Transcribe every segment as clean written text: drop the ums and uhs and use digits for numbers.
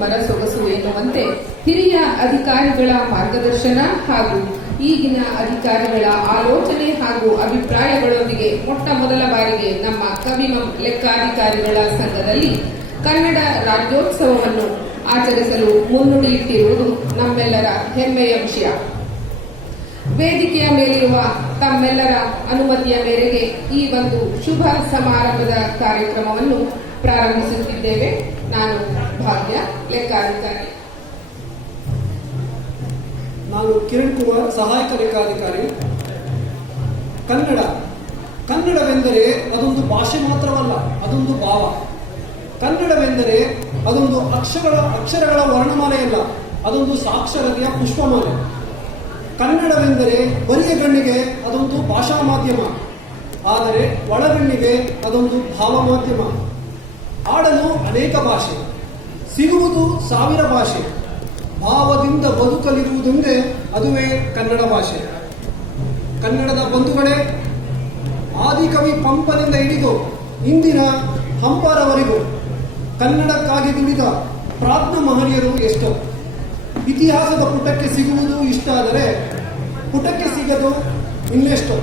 ಮನಸೊಗಸು ಎನ್ನುವಂತೆ ಹಿರಿಯ ಅಧಿಕಾರಿಗಳ ಮಾರ್ಗದರ್ಶನ ಹಾಗೂ ಈಗಿನ ಅಧಿಕಾರಿಗಳ ಆಲೋಚನೆ ಹಾಗೂ ಅಭಿಪ್ರಾಯಗಳೊಂದಿಗೆ ಮೊಟ್ಟ ಮೊದಲ ಬಾರಿಗೆ ನಮ್ಮ ಕವಿಮಂ ಲೆಕ್ಕಾಧಿಕಾರಿಗಳ ಸಂಘದಲ್ಲಿ ಕನ್ನಡ ರಾಜ್ಯೋತ್ಸವವನ್ನು ಆಚರಿಸಲು ಮುನ್ನುಡಿ ಇಟ್ಟಿರುವುದು ನಮ್ಮೆಲ್ಲರ ಹೆಮ್ಮೆಯ ವಿಷಯ. ವೇದಿಕೆಯ ಮೇಲಿರುವ ತಮ್ಮೆಲ್ಲರ ಅನುಮತಿಯ ಮೇರೆಗೆ ಈ ಒಂದು ಶುಭ ಸಮಾರಂಭದ ಕಾರ್ಯಕ್ರಮವನ್ನು ಪ್ರಾರಂಭಿಸುತ್ತಿದ್ದೇವೆ. ನಾನು ಭಾಗ್ಯ, ಲೆಕ್ಕಾಧಿಕಾರಿ. ನಾನು ಕಿರಣ್ ಕುಮಾರ್, ಸಹಾಯಕ ಲೆಕ್ಕಾಧಿಕಾರಿ. ಕನ್ನಡವೆಂದರೆ ಅದೊಂದು ಭಾಷೆ ಮಾತ್ರವಲ್ಲ, ಅದೊಂದು ಭಾವ. ಕನ್ನಡವೆಂದರೆ ಅದೊಂದು ಅಕ್ಷರಗಳ ವರ್ಣಮಾಲೆಯಲ್ಲ, ಅದೊಂದು ಸಾಕ್ಷರತೆಯ ಪುಷ್ಪಮಾಲೆ. ಕನ್ನಡವೆಂದರೆ ಬರಿಯ ಗಣ್ಣಿಗೆ ಅದೊಂದು ಭಾಷಾ ಮಾಧ್ಯಮ, ಆದರೆ ಒಳಗಣ್ಣಿಗೆ ಅದೊಂದು ಭಾವ ಮಾಧ್ಯಮ. ಆಡಲು ಅನೇಕ ಭಾಷೆ, ಸಿಗುವುದು ಸಾವಿರ ಭಾಷೆ, ಭಾವದಿಂದ ಬದುಕಲಿರುವುದೊಂದೇ ಅದುವೇ ಕನ್ನಡ ಭಾಷೆ. ಕನ್ನಡದ ಬಂಧುಗಳೇ, ಆದಿಕವಿ ಪಂಪನಿಂದ ಹಿಡಿದು ಇಂದಿನ ಹಂಪರವರೆಗೂ ಕನ್ನಡಕ್ಕಾಗಿ ದುಡಿದ ಪ್ರಾಜ್ಞ ಮಹನೀಯರು ಎಷ್ಟೋ. ಇತಿಹಾಸದ ಪುಟಕ್ಕೆ ಸಿಗುವುದು ಇಷ್ಟ ಆದರೆ ಪುಟಕ್ಕೆ ಸಿಗದು ಇನ್ನೆಷ್ಟೋ.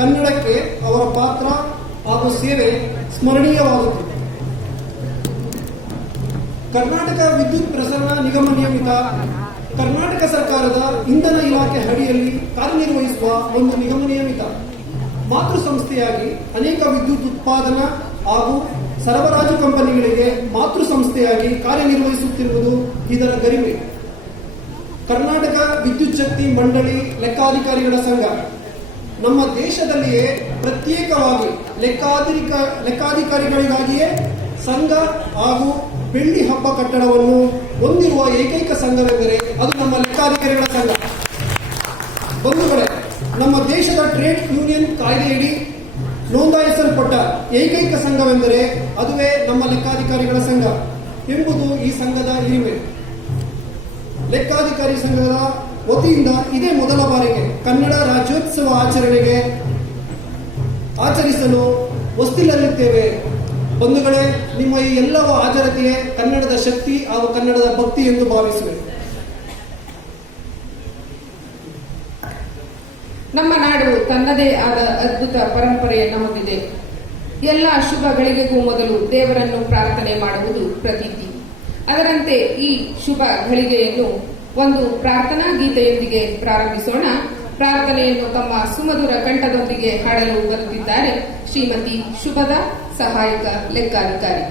ಕನ್ನಡಕ್ಕೆ ಅವರ ಪಾತ್ರ ಹಾಗೂ ಸೇವೆ ಸ್ಮರಣೀಯವಾದದ್ದು. ಕರ್ನಾಟಕ ವಿದ್ಯುತ್ ಪ್ರಸರಣ ನಿಗಮ ನಿಯಮಿತ ಕರ್ನಾಟಕ ಸರ್ಕಾರದ ಇಂಧನ ಇಲಾಖೆ ಅಡಿಯಲ್ಲಿ ಕಾರ್ಯನಿರ್ವಹಿಸುವ ಒಂದು ನಿಗಮ ನಿಯಮಿತ ಮಾತೃ ಸಂಸ್ಥೆಯಾಗಿ ಅನೇಕ ವಿದ್ಯುತ್ ಉತ್ಪಾದನಾ ಹಾಗೂ ಸರಬರಾಜು ಕಂಪನಿಗಳಿಗೆ ಮಾತೃ ಸಂಸ್ಥೆಯಾಗಿ ಕಾರ್ಯನಿರ್ವಹಿಸುತ್ತಿರುವುದು ಇದರ ಗರಿಮೆ. ಕರ್ನಾಟಕ ವಿದ್ಯುತ್ ಶಕ್ತಿ ಮಂಡಳಿ ಲೆಕ್ಕಾಧಿಕಾರಿಗಳ ಸಂಘ ನಮ್ಮ ದೇಶದಲ್ಲಿಯೇ ಪ್ರತ್ಯೇಕವಾಗಿ ಲೆಕ್ಕಾಧಿಕಾರಿಗಳಿಗಾಗಿಯೇ ಸಂಘ ಹಾಗೂ ಬೆಳ್ಳಿ ಹಬ್ಬ ಕಟ್ಟಡವನ್ನು ಹೊಂದಿರುವ ಏಕೈಕ ಸಂಘವೆಂದರೆ ಅದು ನಮ್ಮ ಲೆಕ್ಕಾಧಿಕಾರಿಗಳ ಸಂಘ. ಬಂಧುಗಳೇ, ನಮ್ಮ ದೇಶದ ಟ್ರೇಡ್ ಯೂನಿಯನ್ ಕಾಯ್ದೆಯಡಿ ನೋಂದಾಯಿಸಲ್ಪಟ್ಟ ಏಕೈಕ ಸಂಘವೆಂದರೆ ಅದುವೇ ನಮ್ಮ ಲೆಕ್ಕಾಧಿಕಾರಿಗಳ ಸಂಘ ಎಂಬುದು ಈ ಸಂಘದ ಹಿರಿಮೆ. ಲೆಕ್ಕಾಧಿಕಾರಿ ಸಂಘದ ವತಿಯಿಂದ ಇದೇ ಮೊದಲ ಬಾರಿಗೆ ಕನ್ನಡ ರಾಜ್ಯೋತ್ಸವ ಆಚರಿಸಲು ಹೊಸ್ತಿಲಲ್ಲಿದ್ದೇವೆ. ಬಂಧುಗಳೇ, ನಿಮ್ಮ ಈ ಎಲ್ಲವೂ ಹಾಜರತೆಯೇ ಕನ್ನಡದ ಶಕ್ತಿ ಹಾಗೂ ಕನ್ನಡದ ಭಕ್ತಿ ಎಂದು ಭಾವಿಸುವೆ. ನಮ್ಮ ನಾಡು ತನ್ನದೇ ಆದ ಅದ್ಭುತ ಪರಂಪರೆಯನ್ನು ಹೊಂದಿದೆ. ಎಲ್ಲ ಶುಭ ಗಳಿಗೆಗೂ ಮೊದಲು ದೇವರನ್ನು ಪ್ರಾರ್ಥನೆ ಮಾಡುವುದು ಪ್ರತೀತಿ. ಅದರಂತೆ ಈ ಶುಭ ಗಳಿಗೆಯನ್ನು ಒಂದು ಪ್ರಾರ್ಥನಾ ಗೀತೆಯೊಂದಿಗೆ ಪ್ರಾರಂಭಿಸೋಣ. ಪ್ರಾರ್ಥನೆಯನ್ನು ತಮ್ಮ ಸುಮಧುರ ಕಂಠದೊಂದಿಗೆ ಹಾಡಲು ಬರುತ್ತಿದ್ದಾರೆ ಶ್ರೀಮತಿ ಶುಭದ, ಸಹಾಯಕ ಲೆಕ್ಕಾಧಿಕಾರಿ.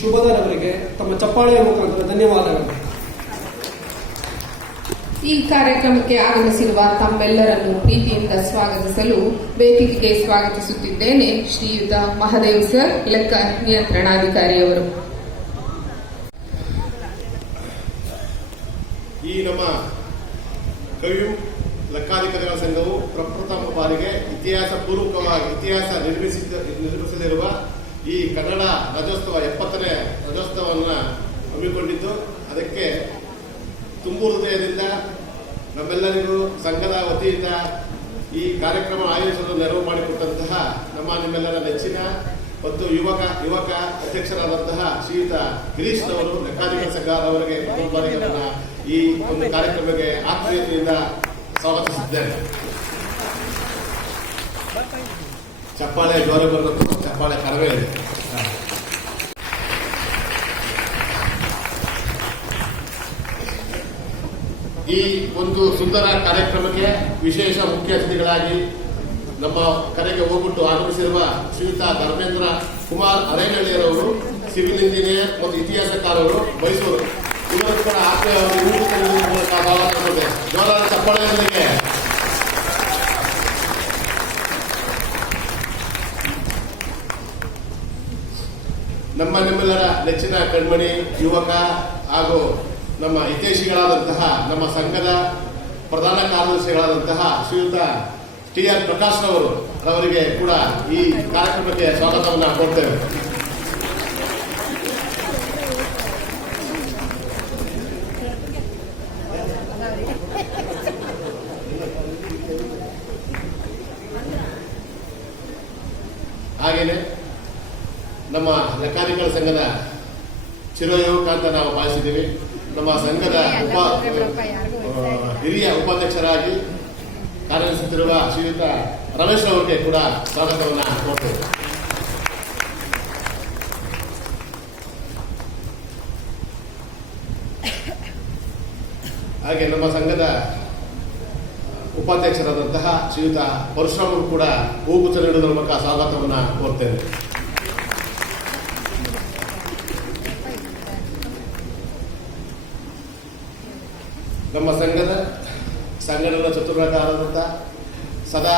ಶುಭದರವರಿಗೆ ತಮ್ಮ ಚಪ್ಪಾಳೆಯ ಮುಖಾಂತರ ಧನ್ಯವಾದಗಳು. ಈ ಕಾರ್ಯಕ್ರಮಕ್ಕೆ ಆಗಮಿಸಿರುವ ತಮ್ಮೆಲ್ಲರನ್ನು ಪ್ರೀತಿಯಿಂದ ಸ್ವಾಗತಿಸಲು ವೇದಿಕೆಗೆ ಸ್ವಾಗತಿಸುತ್ತಿದ್ದೇನೆ ಶ್ರೀಯುತ ಮಹದೇವ್ ಸರ್, ಲೆಕ್ಕ ನಿಯಂತ್ರಣಾಧಿಕಾರಿಯವರು. ಈ ನಮ್ಮ ಕವಿಯು ಲೆಕ್ಕಾಧಿಕಾರಿಗಳ ಸಂಘವು ಪ್ರಪ್ರಥಮ ಬಾರಿಗೆ ಇತಿಹಾಸ ನಿರ್ಮಿಸಲಿರುವ ಈ ಕನ್ನಡ ರಾಜ್ಯೋತ್ಸವ 70ನೇ ರಾಜ್ಯೋತ್ಸವವನ್ನು ಹಮ್ಮಿಕೊಂಡಿದ್ದು, ಅದಕ್ಕೆ ತುಂಬು ಹೃದಯದಿಂದ ನಮ್ಮೆಲ್ಲರಿಗೂ ಸಂಘದ ವತಿಯಿಂದ ಈ ಕಾರ್ಯಕ್ರಮ ಆಯೋಜಿಸಲು ನೆರವು ಮಾಡಿಕೊಟ್ಟಂತಹ ನಿಮ್ಮೆಲ್ಲರ ನೆಚ್ಚಿನ ಮತ್ತು ಯುವಕ ಅಧ್ಯಕ್ಷರಾದಂತಹ ಶ್ರೀಯುತ ಗಿರೀಶ್ ಅವರು ಲೆಕ್ಕಾಧಿಕಾರಿ ಸಂಘ ಅವರಿಗೆ ಈ ಒಂದು ಕಾರ್ಯಕ್ರಮಕ್ಕೆ ಆತ್ಮೀಯತೆಯಿಂದ ಸ್ವಾಗತಿಸಿದ್ದೇನೆ. ಚಪ್ಪಾಳೆ ಜೋರ ಬರಬೇಕು, ಚಪ್ಪಾಳೆ ಕಡಿಮೆ ಇದೆ. ಈ ಒಂದು ಸುಂದರ ಕಾರ್ಯಕ್ರಮಕ್ಕೆ ವಿಶೇಷ ಮುಖ್ಯ ಅತಿಥಿಗಳಾಗಿ ನಮ್ಮ ಕರೆಗೆ ಹೋಗ್ಬಿಟ್ಟು ಆಗಮಿಸಿರುವ ಶ್ರೀಯುತ ಧರ್ಮೇಂದ್ರ ಕುಮಾರ್ ಅರೇನಹಳ್ಳಿಯರವರು, ಸಿವಿಲ್ ಇಂಜಿನಿಯರ್ ಮತ್ತು ಇತಿಹಾಸಕಾರರು, ಮೈಸೂರು. ಇವರು ಕೂಡ ಜೋರಾದ ಚಪ್ಪಾಳೆಯೊಂದಿಗೆ ನಿಮ್ಮೆಲ್ಲರ ನೆಚ್ಚಿನ ಕಣ್ಮಣಿ ಯುವಕ ಹಾಗೂ ನಮ್ಮ ಹಿತೈಷಿಗಳಾದಂತಹ ನಮ್ಮ ಸಂಘದ ಪ್ರಧಾನ ಕಾರ್ಯದರ್ಶಿಗಳಾದಂತಹ ಶ್ರೀಯುತ TR ಪ್ರಕಾಶ್ ರವರಿಗೆ ಕೂಡ ಈ ಕಾರ್ಯಕ್ರಮಕ್ಕೆ ಸ್ವಾಗತವನ್ನು ಕೊಡ್ತೇವೆ. ಹಾಗೇನೆ ನಮ್ಮ ಲೆಕ್ಕಾಧಿಕಾರಿ ಸಂಘದ ಚಿರಯುವಕ ಅಂತ ನಾವು ಭಾವಿಸಿದ್ದೀವಿ. ನಮ್ಮ ಸಂಘದ ಹಿರಿಯ ಉಪಾಧ್ಯಕ್ಷರಾಗಿ ಕಾರ್ಯನಿರ್ವಹಿಸುತ್ತಿರುವ ಶ್ರೀಯುತ ರಮೇಶ್ ಅವರಿಗೆ ಕೂಡ ಸ್ವಾಗತವನ್ನು ಕೊಡ್ತೇವೆ. ಹಾಗೆ ನಮ್ಮ ಸಂಘದ ಉಪಾಧ್ಯಕ್ಷರಾದಂತಹ ಶ್ರೀಯುತ ಪರಶುರಾಮ್ ಕೂಡ ಹೂಗುಚ್ಛ ನೀಡುವುದರ ಮೂಲಕ ಸ್ವಾಗತವನ್ನು ಕೋರ್ತೇವೆ. ನಮ್ಮ ಸಂಘದ ಸಂಘಟನಾ ಚತುರರಾದಂಥ ಸದಾ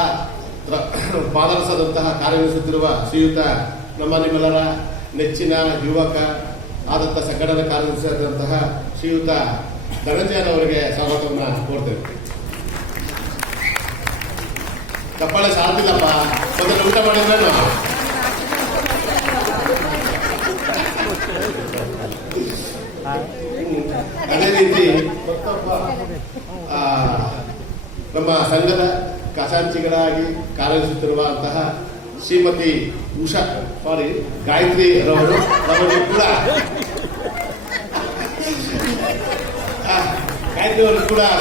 ಪಾದರಸದಂತಹ ಕಾರ್ಯನಿರ್ವಹಿಸುತ್ತಿರುವ ಶ್ರೀಯುತ ನಿಮ್ಮೆಲ್ಲರ ನೆಚ್ಚಿನ ಯುವಕ ಆದಂತಹ ಸಂಘಟನಾ ಕಾರ್ಯನಿರ್ವಹಿಸಿದಂತಹ ಶ್ರೀಯುತ ಧನಂಜಯನವರಿಗೆ ಸ್ವಾಗತವನ್ನು ಕೋರ್ತೇವೆ. ಚಪ್ಪಾಳೆ ಸಾಧ್ಯಿಲ್ಲಪ್ಪ, ಮೊದಲು ಊಟ ಮಾಡಿದ್ರೇನು? ಅದೇ ರೀತಿ ನಮ್ಮ ಸಂಘದ ಖಜಾಂಚಿಗಳಾಗಿ ಕಾರ್ಯನಿರ್ವಹಿಸುತ್ತಿರುವಂತಹ ಶ್ರೀಮತಿ ಗಾಯತ್ರಿ ರವರು ಕೂಡ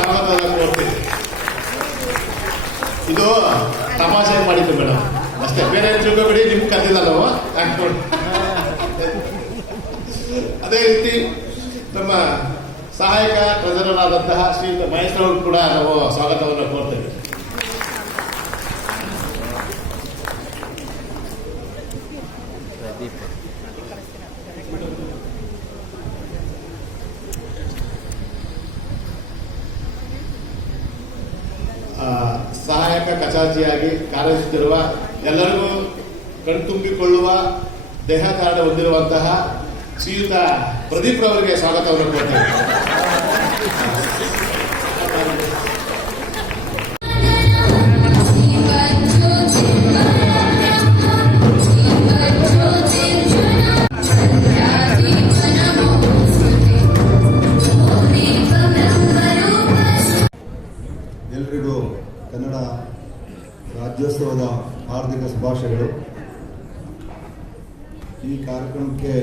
ಸ್ವಾಗತವನ್ನು ಕೊಡ್ತೀವಿ. ಇದು ತಮಾಷೆ ಮಾಡಿದ್ದು ಮೇಡಮ್ ಅಷ್ಟೇ, ಬೇರೆ ತಿಳ್ಕೊಬೇಡಿ, ನಿಮ್ಗೆ ಕರೆದಿಲ್ಲ ನಾವು ಹಾಕ್ಕೊಂಡು. ಅದೇ ರೀತಿ ನಮ್ಮ ಸಹಾಯಕ ಟ್ರೆಜರರಾದಂತಹ ಶ್ರೀಯುತ ಮಹೇಶ್ ಅವರು ಕೂಡ ನಾವು ಸ್ವಾಗತವನ್ನು ಕೋರ್ತೇವೆ. ಸಹಾಯಕ ಖಜಾಂಚಿಯಾಗಿ ಕಾರ್ಯನಿರ್ವಹಿಸುತ್ತಿರುವ ಎಲ್ಲರಿಗೂ ಕಣ್ತುಂಬಿಕೊಳ್ಳುವ ದೇಹಧಾರಣೆ ಹೊಂದಿರುವಂತಹ ಶ್ರೀಯುತ ಪ್ರದೀಪ್ ಅವರಿಗೆ ಸ್ವಾಗತವನ್ನು ಕೊಡ್ತೇವೆ. ಎಲ್ರಿಗೂ ಕನ್ನಡ ರಾಜ್ಯೋತ್ಸವದ ಹಾರ್ದಿಕ ಶುಭಾಶಯಗಳು. ಈ ಕಾರ್ಯಕ್ರಮಕ್ಕೆ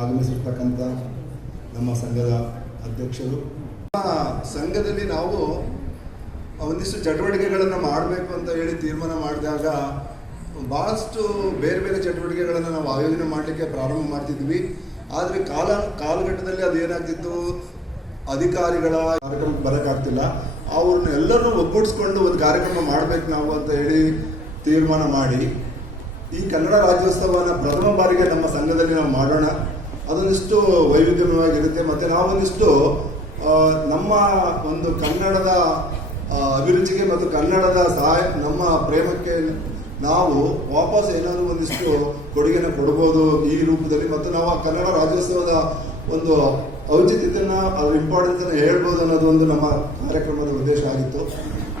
ಆಗಮಿಸಿರ್ತಕ್ಕಂಥ ನಮ್ಮ ಸಂಘದ ಅಧ್ಯಕ್ಷರು, ಸಂಘದಲ್ಲಿ ನಾವು ಒಂದಿಷ್ಟು ಚಟುವಟಿಕೆಗಳನ್ನು ಮಾಡಬೇಕು ಅಂತ ಹೇಳಿ ತೀರ್ಮಾನ ಮಾಡಿದಾಗ ಭಾಳಷ್ಟು ಬೇರೆ ಬೇರೆ ಚಟುವಟಿಕೆಗಳನ್ನು ನಾವು ಆಯೋಜನೆ ಮಾಡಲಿಕ್ಕೆ ಪ್ರಾರಂಭ ಮಾಡ್ತಿದ್ವಿ. ಆದರೆ ಕಾಲಘಟ್ಟದಲ್ಲಿ ಅದು ಏನಾಗ್ತಿತ್ತು, ಅಧಿಕಾರಿಗಳ ಕಾರ್ಯಕ್ರಮಕ್ಕೆ ಬರೋಕ್ಕಾಗ್ತಿಲ್ಲ. ಅವ್ರನ್ನ ಎಲ್ಲರನ್ನೂ ಒಗ್ಗೂಡಿಸ್ಕೊಂಡು ಒಂದು ಕಾರ್ಯಕ್ರಮ ಮಾಡಬೇಕು ನಾವು ಅಂತ ಹೇಳಿ ತೀರ್ಮಾನ ಮಾಡಿ ಈ ಕನ್ನಡ ರಾಜ್ಯೋತ್ಸವನ ಪ್ರಥಮ ಬಾರಿಗೆ ನಮ್ಮ ಸಂಘದಲ್ಲಿ ನಾವು ಮಾಡೋಣ. ಅದೊಂದಿಷ್ಟು ವೈವಿಧ್ಯಮಯವಾಗಿರುತ್ತೆ. ಮತ್ತು ನಾವೊಂದಿಷ್ಟು ನಮ್ಮ ಒಂದು ಕನ್ನಡದ ಅಭಿರುಚಿಗೆ ಮತ್ತು ಕನ್ನಡದ ನಮ್ಮ ಪ್ರೇಮಕ್ಕೆ ನಾವು ವಾಪಸ್ ಏನಾದರೂ ಒಂದಿಷ್ಟು ಕೊಡುಗೆನ ಕೊಡ್ಬೋದು ಈ ರೂಪದಲ್ಲಿ. ಮತ್ತು ನಾವು ಆ ಕನ್ನಡ ರಾಜ್ಯೋತ್ಸವದ ಒಂದು ಔಚಿತ್ಯತೆಯನ್ನು, ಅದ್ರ ಇಂಪಾರ್ಟೆನ್ಸನ್ನು ಹೇಳ್ಬೋದು ಅನ್ನೋದು ಒಂದು ನಮ್ಮ ಕಾರ್ಯಕ್ರಮದ ಉದ್ದೇಶ ಆಗಿತ್ತು.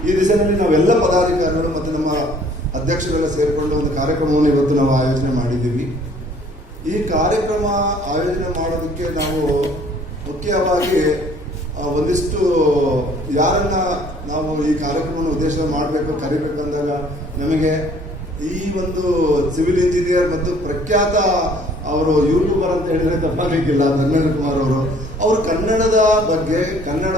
ಈ ದಿಸೆಯಲ್ಲಿ ನಾವೆಲ್ಲ ಪದಾಧಿಕಾರಿಗಳು ಮತ್ತು ನಮ್ಮ ಅಧ್ಯಕ್ಷರೆಲ್ಲ ಸೇರಿಕೊಂಡು ಒಂದು ಕಾರ್ಯಕ್ರಮವನ್ನು ಇವತ್ತು ನಾವು ಆಯೋಜನೆ ಮಾಡಿದ್ದೀವಿ. ಈ ಕಾರ್ಯಕ್ರಮ ಆಯೋಜನೆ ಮಾಡೋದಕ್ಕೆ ನಾವು ಮುಖ್ಯವಾಗಿ ಒಂದಿಷ್ಟು ಯಾರನ್ನ ನಾವು ಈ ಕಾರ್ಯಕ್ರಮವನ್ನು ಉದ್ದೇಶ ಮಾಡಬೇಕು ಕರಿಬೇಕು ಅಂದಾಗ ನಮಗೆ ಈ ಒಂದು ಸಿವಿಲ್ ಇಂಜಿನಿಯರ್ ಮತ್ತು ಪ್ರಖ್ಯಾತ ಅವರು ಯೂಟ್ಯೂಬರ್ ಅಂತ ಹೇಳಿದ್ರೆ ತಪ್ಪಾಗಲಿಕ್ಕಿಲ್ಲ, ಧರ್ಮೇಂದ್ರ ಕುಮಾರ್ ಅವರು ಕನ್ನಡದ ಬಗ್ಗೆ, ಕನ್ನಡ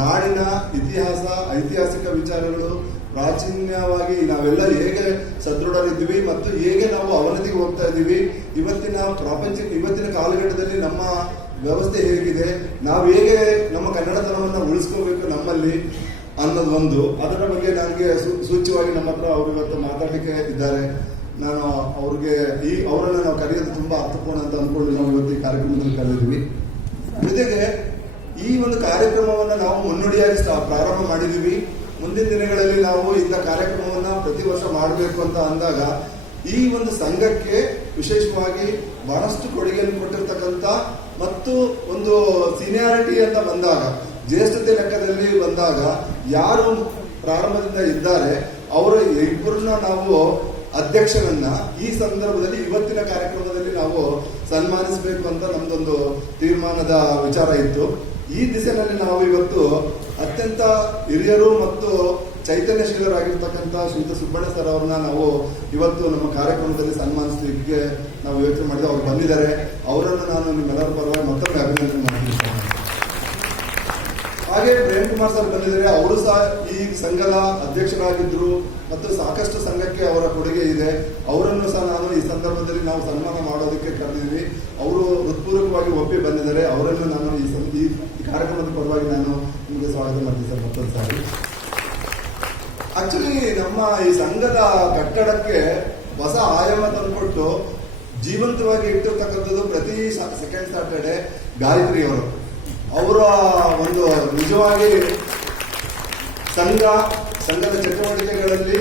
ನಾಡಿನ ಇತಿಹಾಸ, ಐತಿಹಾಸಿಕ ವಿಚಾರಗಳು, ಪ್ರಾಚೀನ್ಯವಾಗಿ ನಾವೆಲ್ಲ ಹೇಗೆ ಸದೃಢರಿದ್ದೀವಿ ಮತ್ತು ಹೇಗೆ ನಾವು ಅವನತಿಗೆ ಹೋಗ್ತಾ ಇದ್ದೀವಿ, ಇವತ್ತಿನ ಕಾಲಘಟ್ಟದಲ್ಲಿ ನಮ್ಮ ವ್ಯವಸ್ಥೆ ಹೇಗಿದೆ, ನಾವು ಹೇಗೆ ನಮ್ಮ ಕನ್ನಡತನವನ್ನು ಉಳಿಸ್ಕೋಬೇಕು ನಮ್ಮಲ್ಲಿ ಅನ್ನೋದು ಒಂದು. ಅದರ ಬಗ್ಗೆ ನನಗೆ ಸೂಚ್ಯವಾಗಿ ನಮ್ಮ ಹತ್ರ ಅವರು ಇವತ್ತು ಮಾತಾಡಲಿಕ್ಕೆ ಇದ್ದಾರೆ. ನಾನು ಅವರನ್ನು ನಾವು ಕರೆಯೋದು ತುಂಬಾ ಅರ್ಥಪೂರ್ಣ ಅಂತ ಅಂದ್ಕೊಂಡು ನಾವು ಇವತ್ತು ಈ ಕಾರ್ಯಕ್ರಮದಲ್ಲಿ ಕರೆದಿದ್ವಿ. ಜೊತೆಗೆ ಈ ಒಂದು ಕಾರ್ಯಕ್ರಮವನ್ನು ನಾವು ಮುನ್ನುಡಿಯಾಗಿ ಪ್ರಾರಂಭ ಮಾಡಿದ್ದೀವಿ. ಮುಂದಿನ ದಿನಗಳಲ್ಲಿ ನಾವು ಇಂಥ ಕಾರ್ಯಕ್ರಮವನ್ನು ಪ್ರತಿ ವರ್ಷ ಮಾಡಬೇಕು ಅಂತ ಅಂದಾಗ ಈ ಒಂದು ಸಂಘಕ್ಕೆ ವಿಶೇಷವಾಗಿ ಬಹಳಷ್ಟು ಕೊಡುಗೆಯನ್ನು ಕೊಟ್ಟಿರ್ತಕ್ಕಂಥ ಮತ್ತು ಒಂದು ಸೀನಿಯಾರಿಟಿ ಅಂತ ಬಂದಾಗ, ಜ್ಯೇಷ್ಠತೆ ಲೆಕ್ಕದಲ್ಲಿ ಬಂದಾಗ ಯಾರು ಪ್ರಾರಂಭದಿಂದ ಇದ್ದಾರೆ ಅವರ ಇಬ್ಬರನ್ನ ನಾವು ಅಧ್ಯಕ್ಷರನ್ನ ಈ ಸಂದರ್ಭದಲ್ಲಿ ಇವತ್ತಿನ ಕಾರ್ಯಕ್ರಮದಲ್ಲಿ ನಾವು ಸನ್ಮಾನಿಸಬೇಕು ಅಂತ ನಮ್ದೊಂದು ತೀರ್ಮಾನದ ವಿಚಾರ ಇತ್ತು. ಈ ದಿಸೆಯಲ್ಲಿ ನಾವು ಇವತ್ತು ಅತ್ಯಂತ ಹಿರಿಯರು ಮತ್ತು ಚೈತನ್ಯಶೀಲರಾಗಿರ್ತಕ್ಕಂಥ ಶ್ರೀಯುತ ಸುಬ್ಬಣ್ಣ ಸರ್ ಅವ್ರನ್ನ ನಾವು ಇವತ್ತು ನಮ್ಮ ಕಾರ್ಯಕ್ರಮದಲ್ಲಿ ಸನ್ಮಾನಿಸಲಿಕ್ಕೆ ನಾವು ಯೋಚನೆ ಮಾಡಿದ್ವಿ. ಅವ್ರು ಬಂದಿದ್ದಾರೆ. ಅವರನ್ನು ನಾನು ನಿಮ್ಮೆಲ್ಲರ ಪರವಾಗಿ ಮತ್ತೊಮ್ಮೆ ಅಭಿನಂದನೆ ಮಾಡ್ತೀನಿ. ಹಾಗೆ ಪ್ರೇಮ್ ಕುಮಾರ್ ಸರ್ ಬಂದಿದ್ದಾರೆ. ಅವರು ಸಹ ಈ ಸಂಘದ ಅಧ್ಯಕ್ಷರಾಗಿದ್ರು ಮತ್ತು ಸಾಕಷ್ಟು ಸಂಘಕ್ಕೆ ಅವರ ಕೊಡುಗೆ ಇದೆ. ಅವರನ್ನು ಸಹ ನಾನು ಈ ಸಂದರ್ಭದಲ್ಲಿ ನಾವು ಸನ್ಮಾನ ಮಾಡೋದಕ್ಕೆ ಕರೆದಿದ್ವಿ. ಅವರು ಹೃತ್ಪೂರ್ವಕವಾಗಿ ಒಪ್ಪಿ ಬಂದಿದ್ದಾರೆ. ಅವರನ್ನು ನಾನು ಈ ಕಾರ್ಯಕ್ರಮದ ಪರವಾಗಿ ನಾನು ನಿಮಗೆ ಸ್ವಾಗತ ಮಾಡ್ತೀನಿ ಸರ್ ಮತ್ತೊಂದು ಸಾರಿ. ಆಕ್ಚುಲಿ ನಮ್ಮ ಈ ಸಂಘದ ಕಟ್ಟಡಕ್ಕೆ ಹೊಸ ಆಯಾಮ ತಂದುಕೊಟ್ಟು ಜೀವಂತವಾಗಿ ಇಟ್ಟಿರ್ತಕ್ಕಂಥದ್ದು ಪ್ರತಿ ಸೆಕೆಂಡ್ ಸ್ಯಾಟರ್ಡೆ ಗಾಯತ್ರಿ ಅವರು. ಅವರ ಒಂದು ನಿಜವಾಗಿ ಸಂಘದ ಚಟುವಟಿಕೆಗಳಲ್ಲಿ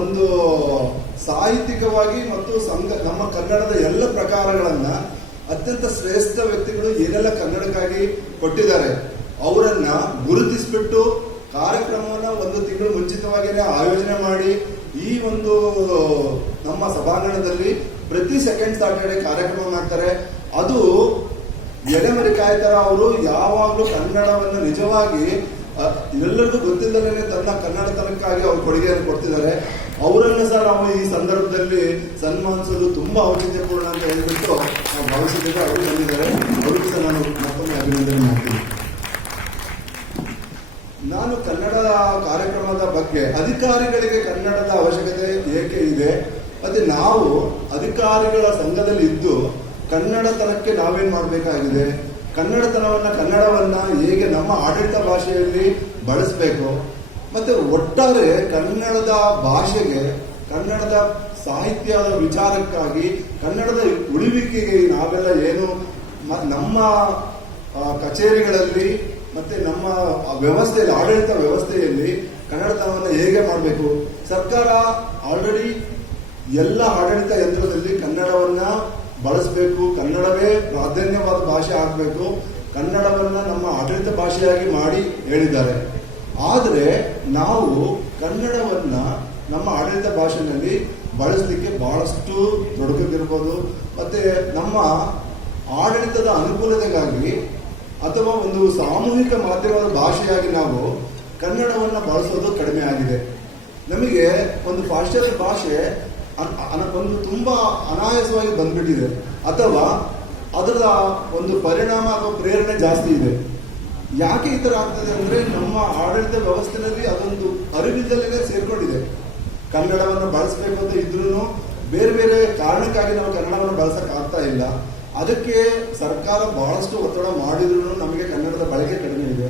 ಒಂದು ಸಾಹಿತ್ಯಿಕವಾಗಿ ಮತ್ತು ನಮ್ಮ ಕನ್ನಡದ ಎಲ್ಲ ಪ್ರಕಾರಗಳನ್ನ ಅತ್ಯಂತ ಶ್ರೇಷ್ಠ ವ್ಯಕ್ತಿಗಳು ಏನೆಲ್ಲ ಕನ್ನಡಕ್ಕಾಗಿ ಕೊಟ್ಟಿದ್ದಾರೆ ಅವರನ್ನ ಗುರುತಿಸಿಬಿಟ್ಟು ಕಾರ್ಯಕ್ರಮವನ್ನ ಒಂದು ತಿಂಗಳು ಮುಂಚಿತವಾಗಿಯೇ ಆಯೋಜನೆ ಮಾಡಿ ಈ ಒಂದು ನಮ್ಮ ಸಭಾಂಗಣದಲ್ಲಿ ಪ್ರತಿ ಸೆಕೆಂಡ್ ಸ್ಯಾಟರ್ಡೆ ಕಾರ್ಯಕ್ರಮ ಮಾಡ್ತಾರೆ. ಅದು ಎಡೆಮರಿಕಾಯಿ ತರ ಅವರು ಯಾವಾಗಲೂ ಕನ್ನಡವನ್ನು ನಿಜವಾಗಿ ಎಲ್ಲರಿಗೂ ಗೊತ್ತಿಲ್ಲದೇ ತನ್ನ ಕನ್ನಡತನಕ್ಕಾಗಿ ಅವರು ಕೊಡುಗೆಯನ್ನು ಕೊಡ್ತಿದ್ದಾರೆ. ಅವರನ್ನು ಸಹ ನಾವು ಈ ಸಂದರ್ಭದಲ್ಲಿ ಸನ್ಮಾನಿಸೋದು ತುಂಬಾ ಔಚಿತ್ಯಪೂರ್ಣ ಅಂತ ಹೇಳಿಬಿಟ್ಟು ನಾವು ಭಾವಿಸಿದ್ದೇವೆ. ಅವರು ಬಂದಿದ್ದಾರೆ. ಅವರಿಗೂ ಸಹ ನಾನು ಮತ್ತೊಮ್ಮೆ ಅಭಿನಂದನೆ ಮಾಡ್ತೀನಿ. ನಾನು ಕನ್ನಡ ಕಾರ್ಯಕ್ರಮದ ಬಗ್ಗೆ ಅಧಿಕಾರಿಗಳಿಗೆ ಕನ್ನಡದ ಅವಶ್ಯಕತೆ ಏಕೆ ಇದೆ ಮತ್ತೆ ನಾವು ಅಧಿಕಾರಿಗಳ ಸಂಘದಲ್ಲಿ ಇದ್ದು ಕನ್ನಡತನಕ್ಕೆ ನಾವೇನ್ ಮಾಡಬೇಕಾಗಿದೆ, ಕನ್ನಡವನ್ನ ಹೇಗೆ ನಮ್ಮ ಆಡಳಿತ ಭಾಷೆಯಲ್ಲಿ ಬಳಸಬೇಕು, ಮತ್ತೆ ಒಟ್ಟಾರೆ ಕನ್ನಡದ ಭಾಷೆಗೆ, ಕನ್ನಡದ ಸಾಹಿತ್ಯದ ವಿಚಾರಕ್ಕಾಗಿ, ಕನ್ನಡದ ಉಳಿವಿಕೆಗೆ ನಾವೆಲ್ಲ ಏನು ನಮ್ಮ ಕಚೇರಿಗಳಲ್ಲಿ ಮತ್ತೆ ನಮ್ಮ ವ್ಯವಸ್ಥೆಯಲ್ಲಿ, ಆಡಳಿತ ವ್ಯವಸ್ಥೆಯಲ್ಲಿ ಕನ್ನಡತನವನ್ನು ಹೇಗೆ ಮಾಡಬೇಕು. ಸರ್ಕಾರ ಆಲ್ರೆಡಿ ಎಲ್ಲ ಆಡಳಿತ ಯಂತ್ರದಲ್ಲಿ ಕನ್ನಡವನ್ನ ಬಳಸಬೇಕು, ಕನ್ನಡವೇ ಪ್ರಾಧಾನ್ಯವಾದ ಭಾಷೆ ಆಗಬೇಕು, ಕನ್ನಡವನ್ನ ನಮ್ಮ ಆಡಳಿತ ಭಾಷೆಯಾಗಿ ಮಾಡಿ ಹೇಳಿದ್ದಾರೆ. ಆದರೆ ನಾವು ಕನ್ನಡವನ್ನ ನಮ್ಮ ಆಡಳಿತ ಭಾಷೆಯಲ್ಲಿ ಬಳಸಲಿಕ್ಕೆ ಬಹಳಷ್ಟು ತೊಡಕಿರ್ಬೋದು. ಮತ್ತೆ ನಮ್ಮ ಆಡಳಿತದ ಅನುಕೂಲತೆಗಾಗಿ ಅಥವಾ ಒಂದು ಸಾಮೂಹಿಕ ಮಾಧ್ಯಮದ ಭಾಷೆಯಾಗಿ ನಾವು ಕನ್ನಡವನ್ನು ಬಳಸೋದು ಕಡಿಮೆ ಆಗಿದೆ. ನಮಗೆ ಒಂದು ಪಾಶ್ಚಾತ್ಯ ಭಾಷೆ ಒಂದು ತುಂಬಾ ಅನಾಯಾಸವಾಗಿ ಬಂದ್ಬಿಟ್ಟಿದೆ, ಅಥವಾ ಅದರ ಒಂದು ಪರಿಣಾಮ ಅಥವಾ ಪ್ರೇರಣೆ ಜಾಸ್ತಿ ಇದೆ. ಯಾಕೆ ಈ ತರ ಆಗ್ತದೆ ಅಂದ್ರೆ ನಮ್ಮ ಆಡಳಿತ ವ್ಯವಸ್ಥೆಯಲ್ಲಿ ಅದೊಂದು ಅರಿವಿಲ್ಲದೆ ಸೇರ್ಕೊಂಡಿದೆ. ಕನ್ನಡವನ್ನು ಬಳಸಬೇಕು ಅಂತ ಇದ್ರೂ ಬೇರೆ ಬೇರೆ ಕಾರಣಕ್ಕಾಗಿ ನಾವು ಕನ್ನಡವನ್ನು ಬಳಸಕ್ ಆಗ್ತಾ ಇಲ್ಲ. ಅದಕ್ಕೆ ಸರ್ಕಾರ ಬಹಳಷ್ಟು ಒತ್ತಡ ಮಾಡಿದ್ರು ನಮಗೆ ಕನ್ನಡದ ಬಳಕೆ ಕಡಿಮೆ ಇದೆ.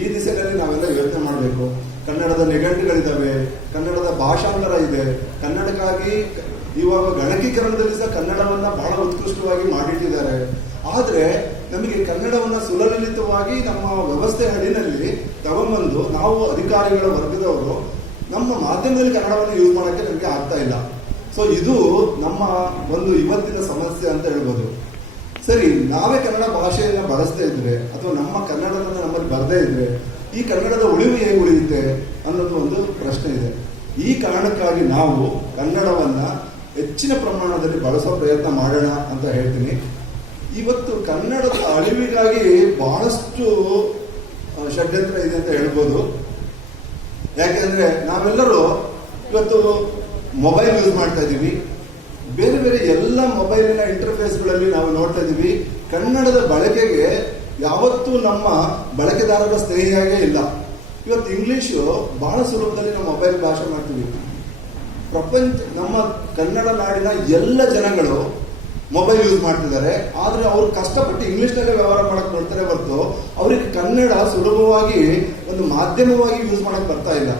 ಈ ದಿಸೆಯಲ್ಲಿ ನಾವೆಲ್ಲ ಯೋಚನೆ ಮಾಡಬೇಕು. ಕನ್ನಡದ ನಿಘಂಟುಗಳಿದ್ದಾವೆ, ಕನ್ನಡದ ಭಾಷಾಂತರ ಇದೆ, ಕನ್ನಡಕ್ಕಾಗಿ ಇವಾಗ ಗಣಕೀಕರಣದಲ್ಲಿ ಸಹ ಕನ್ನಡವನ್ನ ಬಹಳ ಉತ್ಕೃಷ್ಟವಾಗಿ ಮಾಡಿಟ್ಟಿದ್ದಾರೆ. ಆದ್ರೆ ನಮಗೆ ಕನ್ನಡವನ್ನ ಸುಲಲಿತವಾಗಿ ನಮ್ಮ ವ್ಯವಸ್ಥೆ ಅಡಿನಲ್ಲಿ ತಗೊಂಬಂದು ನಾವು ಅಧಿಕಾರಿಗಳ ವರ್ಗದವರು ನಮ್ಮ ಮಾಧ್ಯಮದಲ್ಲಿ ಕನ್ನಡವನ್ನು ಯೂಸ್ ಮಾಡೋಕ್ಕೆ ನಮಗೆ ಆಗ್ತಾ ಇಲ್ಲ. ಸೊ ಇದು ನಮ್ಮ ಒಂದು ಇವತ್ತಿನ ಸಮಸ್ಯೆ ಅಂತ ಹೇಳ್ಬೋದು. ಸರಿ, ನಾವೇ ಕನ್ನಡ ಭಾಷೆಯನ್ನು ಬಳಸದೇ ಇದ್ರೆ ಅಥವಾ ನಮ್ಮ ಕನ್ನಡವನ್ನು ನಮ್ಮಲ್ಲಿ ಬರದೇ ಇದ್ರೆ ಈ ಕನ್ನಡದ ಉಳಿವು ಹೇಗೆ ಉಳಿಯುತ್ತೆ ಅನ್ನೋದು ಒಂದು ಪ್ರಶ್ನೆ ಇದೆ. ಈ ಕಾರಣಕ್ಕಾಗಿ ನಾವು ಕನ್ನಡವನ್ನ ಹೆಚ್ಚಿನ ಪ್ರಮಾಣದಲ್ಲಿ ಬಳಸೋ ಪ್ರಯತ್ನ ಮಾಡೋಣ ಅಂತ ಹೇಳ್ತೀನಿ. ಇವತ್ತು ಕನ್ನಡದ ಅಳಿವಿಗಾಗಿ ಬಹಳಷ್ಟು ಷಡ್ಯಂತ್ರ ಇದೆ ಅಂತ ಹೇಳ್ಬೋದು. ಯಾಕೆಂದ್ರೆ ನಾವೆಲ್ಲರೂ ಇವತ್ತು ಮೊಬೈಲ್ ಯೂಸ್ ಮಾಡ್ತಾ ಇದ್ದೀವಿ. ಬೇರೆ ಬೇರೆ ಎಲ್ಲ ಮೊಬೈಲಿನ ಇಂಟರ್ಫೇಸ್ಗಳಲ್ಲಿ ನಾವು ನೋಡ್ತಾ ಇದ್ದೀವಿ. ಕನ್ನಡದ ಬಳಕೆಗೆ ಯಾವತ್ತೂ ನಮ್ಮ ಬಳಕೆದಾರರ ಸ್ನೇಹಿಯಾಗೇ ಇಲ್ಲ. ಇವತ್ತು ಇಂಗ್ಲಿಷು ಬಹಳ ಸುಲಭದಲ್ಲಿ ನಾವು ಮೊಬೈಲ್ ಭಾಷೆ ಮಾಡ್ತೀವಿ. ನಮ್ಮ ಕನ್ನಡ ನಾಡಿನ ಎಲ್ಲ ಜನಗಳು ಮೊಬೈಲ್ ಯೂಸ್ ಮಾಡ್ತಿದ್ದಾರೆ. ಆದ್ರೆ ಅವರು ಕಷ್ಟಪಟ್ಟು ಇಂಗ್ಲಿಷ್ನಲ್ಲೇ ವ್ಯವಹಾರ ಮಾಡಕ್ ನೋಡ್ತಾರೆ ಹೊರತು ಅವರಿಗೆ ಕನ್ನಡ ಸುಲಭವಾಗಿ ಒಂದು ಮಾಧ್ಯಮವಾಗಿ ಯೂಸ್ ಮಾಡಕ್ ಬರ್ತಾ ಇಲ್ಲ.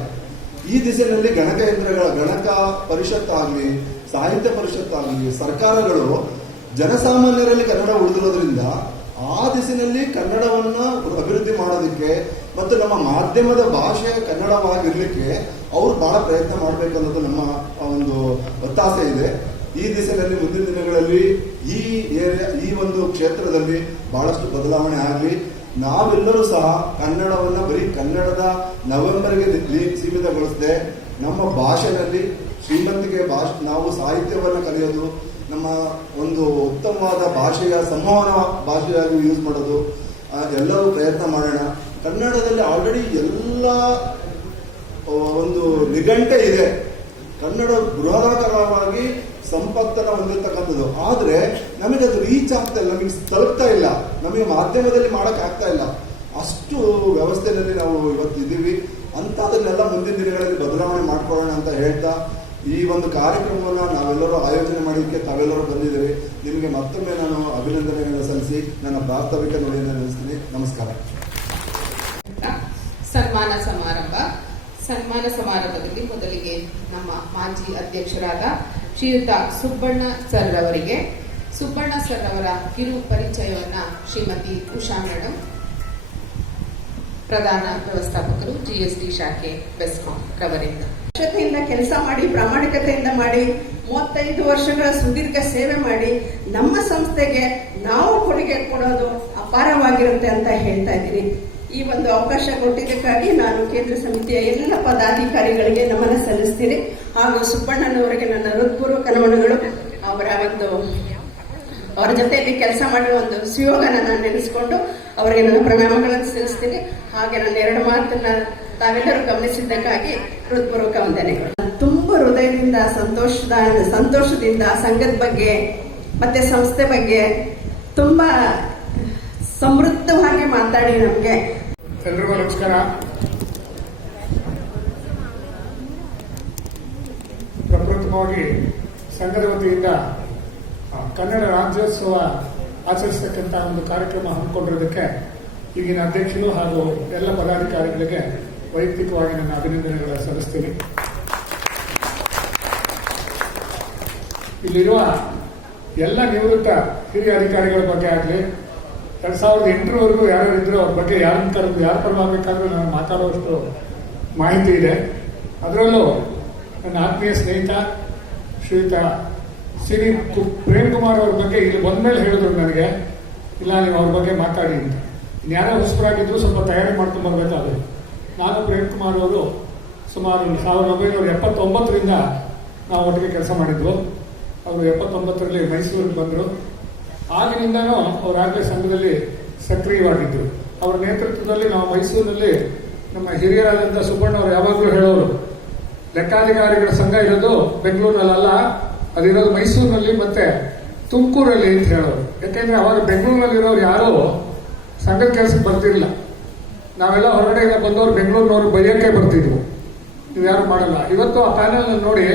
ಈ ದಿಸೆಯಲ್ಲಿ ಗಣಕ ಪರಿಷತ್ ಆಗಲಿ, ಸಾಹಿತ್ಯ ಪರಿಷತ್ ಆಗಲಿ, ಸರ್ಕಾರಗಳು ಜನಸಾಮಾನ್ಯರಲ್ಲಿ ಕನ್ನಡ ಉಳಿದಿರೋದ್ರಿಂದ ಆ ದಿಸೆಯಲ್ಲಿ ಕನ್ನಡವನ್ನ ಅಭಿವೃದ್ಧಿ ಮಾಡೋದಕ್ಕೆ ಮತ್ತು ನಮ್ಮ ಮಾಧ್ಯಮದ ಭಾಷೆ ಕನ್ನಡವಾಗಿರ್ಲಿಕ್ಕೆ ಅವರು ಬಹಳ ಪ್ರಯತ್ನ ಮಾಡಬೇಕು ಅನ್ನೋದು ನಮ್ಮ ಒಂದು ಒತ್ತಾಸೆ ಇದೆ. ಈ ದಿಸೆಯಲ್ಲಿ ಮುಂದಿನ ದಿನಗಳಲ್ಲಿ ಈ ಒಂದು ಕ್ಷೇತ್ರದಲ್ಲಿ ಬಹಳಷ್ಟು ಬದಲಾವಣೆ ಆಗಲಿ. ನಾವೆಲ್ಲರೂ ಸಹ ಕನ್ನಡವನ್ನ ಬರೀ ಕನ್ನಡದ ನವೆಂಬರ್ಗೆ ಸೀಮಿತಗೊಳಿಸದೆ ನಮ್ಮ ಭಾಷೆಯಲ್ಲಿ ಶ್ರೀಮಂತಿಕೆ ಭಾಷೆ, ನಾವು ಸಾಹಿತ್ಯವನ್ನು ಕಲಿಯೋದು, ನಮ್ಮ ಒಂದು ಉತ್ತಮವಾದ ಭಾಷೆಯ ಸಂವಹನ ಭಾಷೆಯಾಗಿ ಯೂಸ್ ಮಾಡೋದು, ಎಲ್ಲರೂ ಪ್ರಯತ್ನ ಮಾಡೋಣ. ಕನ್ನಡದಲ್ಲಿ ಆಲ್ರೆಡಿ ಎಲ್ಲ ಒಂದು ನಿಘಂಟೆ ಇದೆ. ಕನ್ನಡ ಬೃಹದಾಕಾರವಾಗಿ ಸಂಪತ್ತನ್ನು ಹೊಂದಿರತಕ್ಕಂಥದ್ದು. ಆದ್ರೆ ನಮಗೆ ಅದು ರೀಚ್ ಆಗ್ತಾ ಇಲ್ಲ, ನಮಗೆ ತಲುಪ್ತಾ ಇಲ್ಲ, ನಮಗೆ ಮಾಧ್ಯಮದಲ್ಲಿ ಮಾಡಕ್ ಆಗ್ತಾ ಇಲ್ಲ. ಅಷ್ಟು ವ್ಯವಸ್ಥೆಯಲ್ಲಿ ನಾವು ಇವತ್ತು ಇದ್ದೀವಿ. ಅಂಥದನ್ನೆಲ್ಲ ಮುಂದಿನ ದಿನಗಳಲ್ಲಿ ಬದಲಾವಣೆ ಮಾಡ್ಕೊಳ್ಳೋಣ ಅಂತ ಹೇಳ್ತಾ ಈ ಒಂದು ಕಾರ್ಯಕ್ರಮವನ್ನು ನಾವೆಲ್ಲರೂ ಆಯೋಜನೆ ಮಾಡಲಿಕ್ಕೆ ತಾವೆಲ್ಲರೂ ಬಂದಿದ್ದೇವೆ. ನಿಮಗೆ ಮತ್ತೊಮ್ಮೆ ನಾನು ಅಭಿನಂದನೆಗಳನ್ನು ಸಲ್ಲಿಸಿ ನನ್ನ ಪ್ರಾಸ್ತಾವಿಕ ನುಡಿಯನ್ನು ನಡೆಸ್ತೀನಿ. ನಮಸ್ಕಾರ. ಸನ್ಮಾನ ಸಮಾರಂಭದಲ್ಲಿ ಮೊದಲಿಗೆ ನಮ್ಮ ಮಾಜಿ ಅಧ್ಯಕ್ಷರಾದ ಶ್ರೀಯುತ ಸುಬ್ಬಣ್ಣ ಸರ್ ಅವರಿಗೆ ಸುಬ್ಬಣ್ಣ ಸರ್ ಅವರ ಕಿರು ಪರಿಚಯವನ್ನ ಶ್ರೀಮತಿ ಉಷಾ ಮೇಡಮ್, ಪ್ರಧಾನ ವ್ಯವಸ್ಥಾಪಕರು, GST ಶಾಖೆ, ಬೆಸ್ಕಾಂ ರವರಿಂದ. ದಕ್ಷತೆಯಿಂದ ಕೆಲಸ ಮಾಡಿ, ಪ್ರಾಮಾಣಿಕತೆಯಿಂದ ಮಾಡಿ, 35 ವರ್ಷಗಳ ಸುದೀರ್ಘ ಸೇವೆ ಮಾಡಿ ನಮ್ಮ ಸಂಸ್ಥೆಗೆ ನಾವು ಕೊಡುಗೆ ಕೊಡೋದು ಅಪಾರವಾಗಿರುತ್ತೆ ಅಂತ ಹೇಳ್ತಾ ಇದ್ದೀನಿ. ಈ ಒಂದು ಅವಕಾಶ ಕೊಟ್ಟಿದ್ದಕ್ಕಾಗಿ ನಾನು ಕೇಂದ್ರ ಸಮಿತಿಯ ಎಲ್ಲ ಪದಾಧಿಕಾರಿಗಳಿಗೆ ನಮನ ಸಲ್ಲಿಸ್ತೀನಿ. ಹಾಗೂ ಸುಬ್ಬಣ್ಣನವರಿಗೆ ನನ್ನ ಹೃತ್ಪೂರ್ವಕ ನಮನಗಳು. ಅವರ ಜೊತೆಯಲ್ಲಿ ಕೆಲಸ ಮಾಡುವ ಒಂದು ಸುಯೋಗನ ನಾನು ನೆನೆಸ್ಕೊಂಡು ಅವರಿಗೆ ನನ್ನ ಪ್ರಣಾಮಗಳನ್ನು ಸಲ್ಲಿಸ್ತೀನಿ. ಹಾಗೆ ನನ್ನ 2 ಮಾತನ್ನ ತಾವೆಲ್ಲರೂ ಗಮನಿಸಿದ್ದಕ್ಕಾಗಿ ಹೃತ್ಪೂರ್ವಕ ವಂದನೆಗಳು. ತುಂಬಾ ಹೃದಯದಿಂದ ಸಂತೋಷದಿಂದ ಸಂಘದ ಬಗ್ಗೆ ಮತ್ತೆ ಸಂಸ್ಥೆ ಬಗ್ಗೆ ತುಂಬಾ ಸಮೃದ್ಧವಾಗಿ ಮಾತಾಡಿ ನಮಗೆ. ಎಲ್ರಿಗೂ ನಮಸ್ಕಾರ. ಪ್ರಪ್ರಥಮವಾಗಿ ಸಂಘದ ವತಿಯಿಂದ ಕನ್ನಡ ರಾಜ್ಯೋತ್ಸವ ಆಚರಿಸತಕ್ಕಂಥ ಒಂದು ಕಾರ್ಯಕ್ರಮ ಹಮ್ಮಿಕೊಂಡಿರೋದಕ್ಕೆ ಈಗಿನ ಅಧ್ಯಕ್ಷರು ಹಾಗೂ ಎಲ್ಲ ಪದಾಧಿಕಾರಿಗಳಿಗೆ ವೈಯಕ್ತಿಕವಾಗಿ ನನ್ನ ಅಭಿನಂದನೆಗಳ ಸಲ್ಲಿಸ್ತೀನಿ. ಇಲ್ಲಿರುವ ಎಲ್ಲ ನಿವೃತ್ತ ಹಿರಿಯ ಅಧಿಕಾರಿಗಳ ಬಗ್ಗೆ ಆಗಲಿ, 2008ರವರೆಗೂ ಯಾರು ಇದ್ರು ಅವ್ರ ಬಗ್ಗೆ ಯಾರು ಪರವಾಗಬೇಕಾದ್ರೂ ನಾನು ಮಾತಾಡುವಷ್ಟು ಮಾಹಿತಿ ಇದೆ. ಅದರಲ್ಲೂ ನನ್ನ ಆತ್ಮೀಯ ಸ್ನೇಹಿತ ಶ್ರೀಯುತ ಶ್ರೀ ಪ್ರೇಮ್ ಕುಮಾರ್ ಅವ್ರ ಬಗ್ಗೆ ಇಲ್ಲಿ ಬಂದ್ಮೇಲೆ ಹೇಳಿದ್ರು ನನಗೆ, ಇಲ್ಲ ನೀವು ಅವ್ರ ಬಗ್ಗೆ ಮಾತಾಡಿ ಅಂತ. ಇನ್ಯಾರೋ ಹೊಸಬರಾಗಿದ್ರು ಸ್ವಲ್ಪ ತಯಾರಿ ಮಾಡ್ಕೊಂಡು ಬರಬೇಕಾದ್ರೆ ನಾನು ಪ್ರೇಮ್ ಕುಮಾರ್ ಅವರು ಸುಮಾರು 1979ರಿಂದ ನಾವು ಒಟ್ಟಿಗೆ ಕೆಲಸ ಮಾಡಿದ್ವು. ಅವರು 79ರಲ್ಲಿ ಮೈಸೂರಿಗೆ ಬಂದರು. ಆಗಿನಿಂದನೂ ಅವರಾಗಲೇ ಸಂಘದಲ್ಲಿ ಸಕ್ರಿಯವಾಗಿದ್ದರು. ಅವರ ನೇತೃತ್ವದಲ್ಲಿ ನಾವು ಮೈಸೂರಿನಲ್ಲಿ ನಮ್ಮ ಹಿರಿಯರಾದಂಥ ಸುಬ್ಬಣ್ಣ ಅವರು ಯಾವಾಗಲೂ ಹೇಳೋರು, ಲೆಕ್ಕಾಧಿಕಾರಿಗಳ ಸಂಘ ಇರೋದು ಬೆಂಗಳೂರಿನಲ್ಲ, ಅದಿರೋದು ಮೈಸೂರಿನಲ್ಲಿ ಮತ್ತೆ ತುಮಕೂರಲ್ಲಿ ಅಂತ ಹೇಳೋರು. ಯಾಕೆಂದ್ರೆ ಅವಾಗ ಬೆಂಗಳೂರಿನಲ್ಲಿರೋರು ಯಾರು ಸಂಘದ ಕೆಲಸಕ್ಕೆ ಬರ್ತಿರ್ಲಿಲ್ಲ. ನಾವೆಲ್ಲ ಹೊರಗಡೆಯಿಂದ ಬಂದವರು ಬೆಂಗಳೂರಿನವ್ರು ಬೈಯಕ್ಕೆ ಬರ್ತಿದ್ವು, ನೀವು ಯಾರು ಮಾಡಲ್ಲ. ಇವತ್ತು ಆ ಪ್ಯಾನೆಲ್ ನೋಡಿ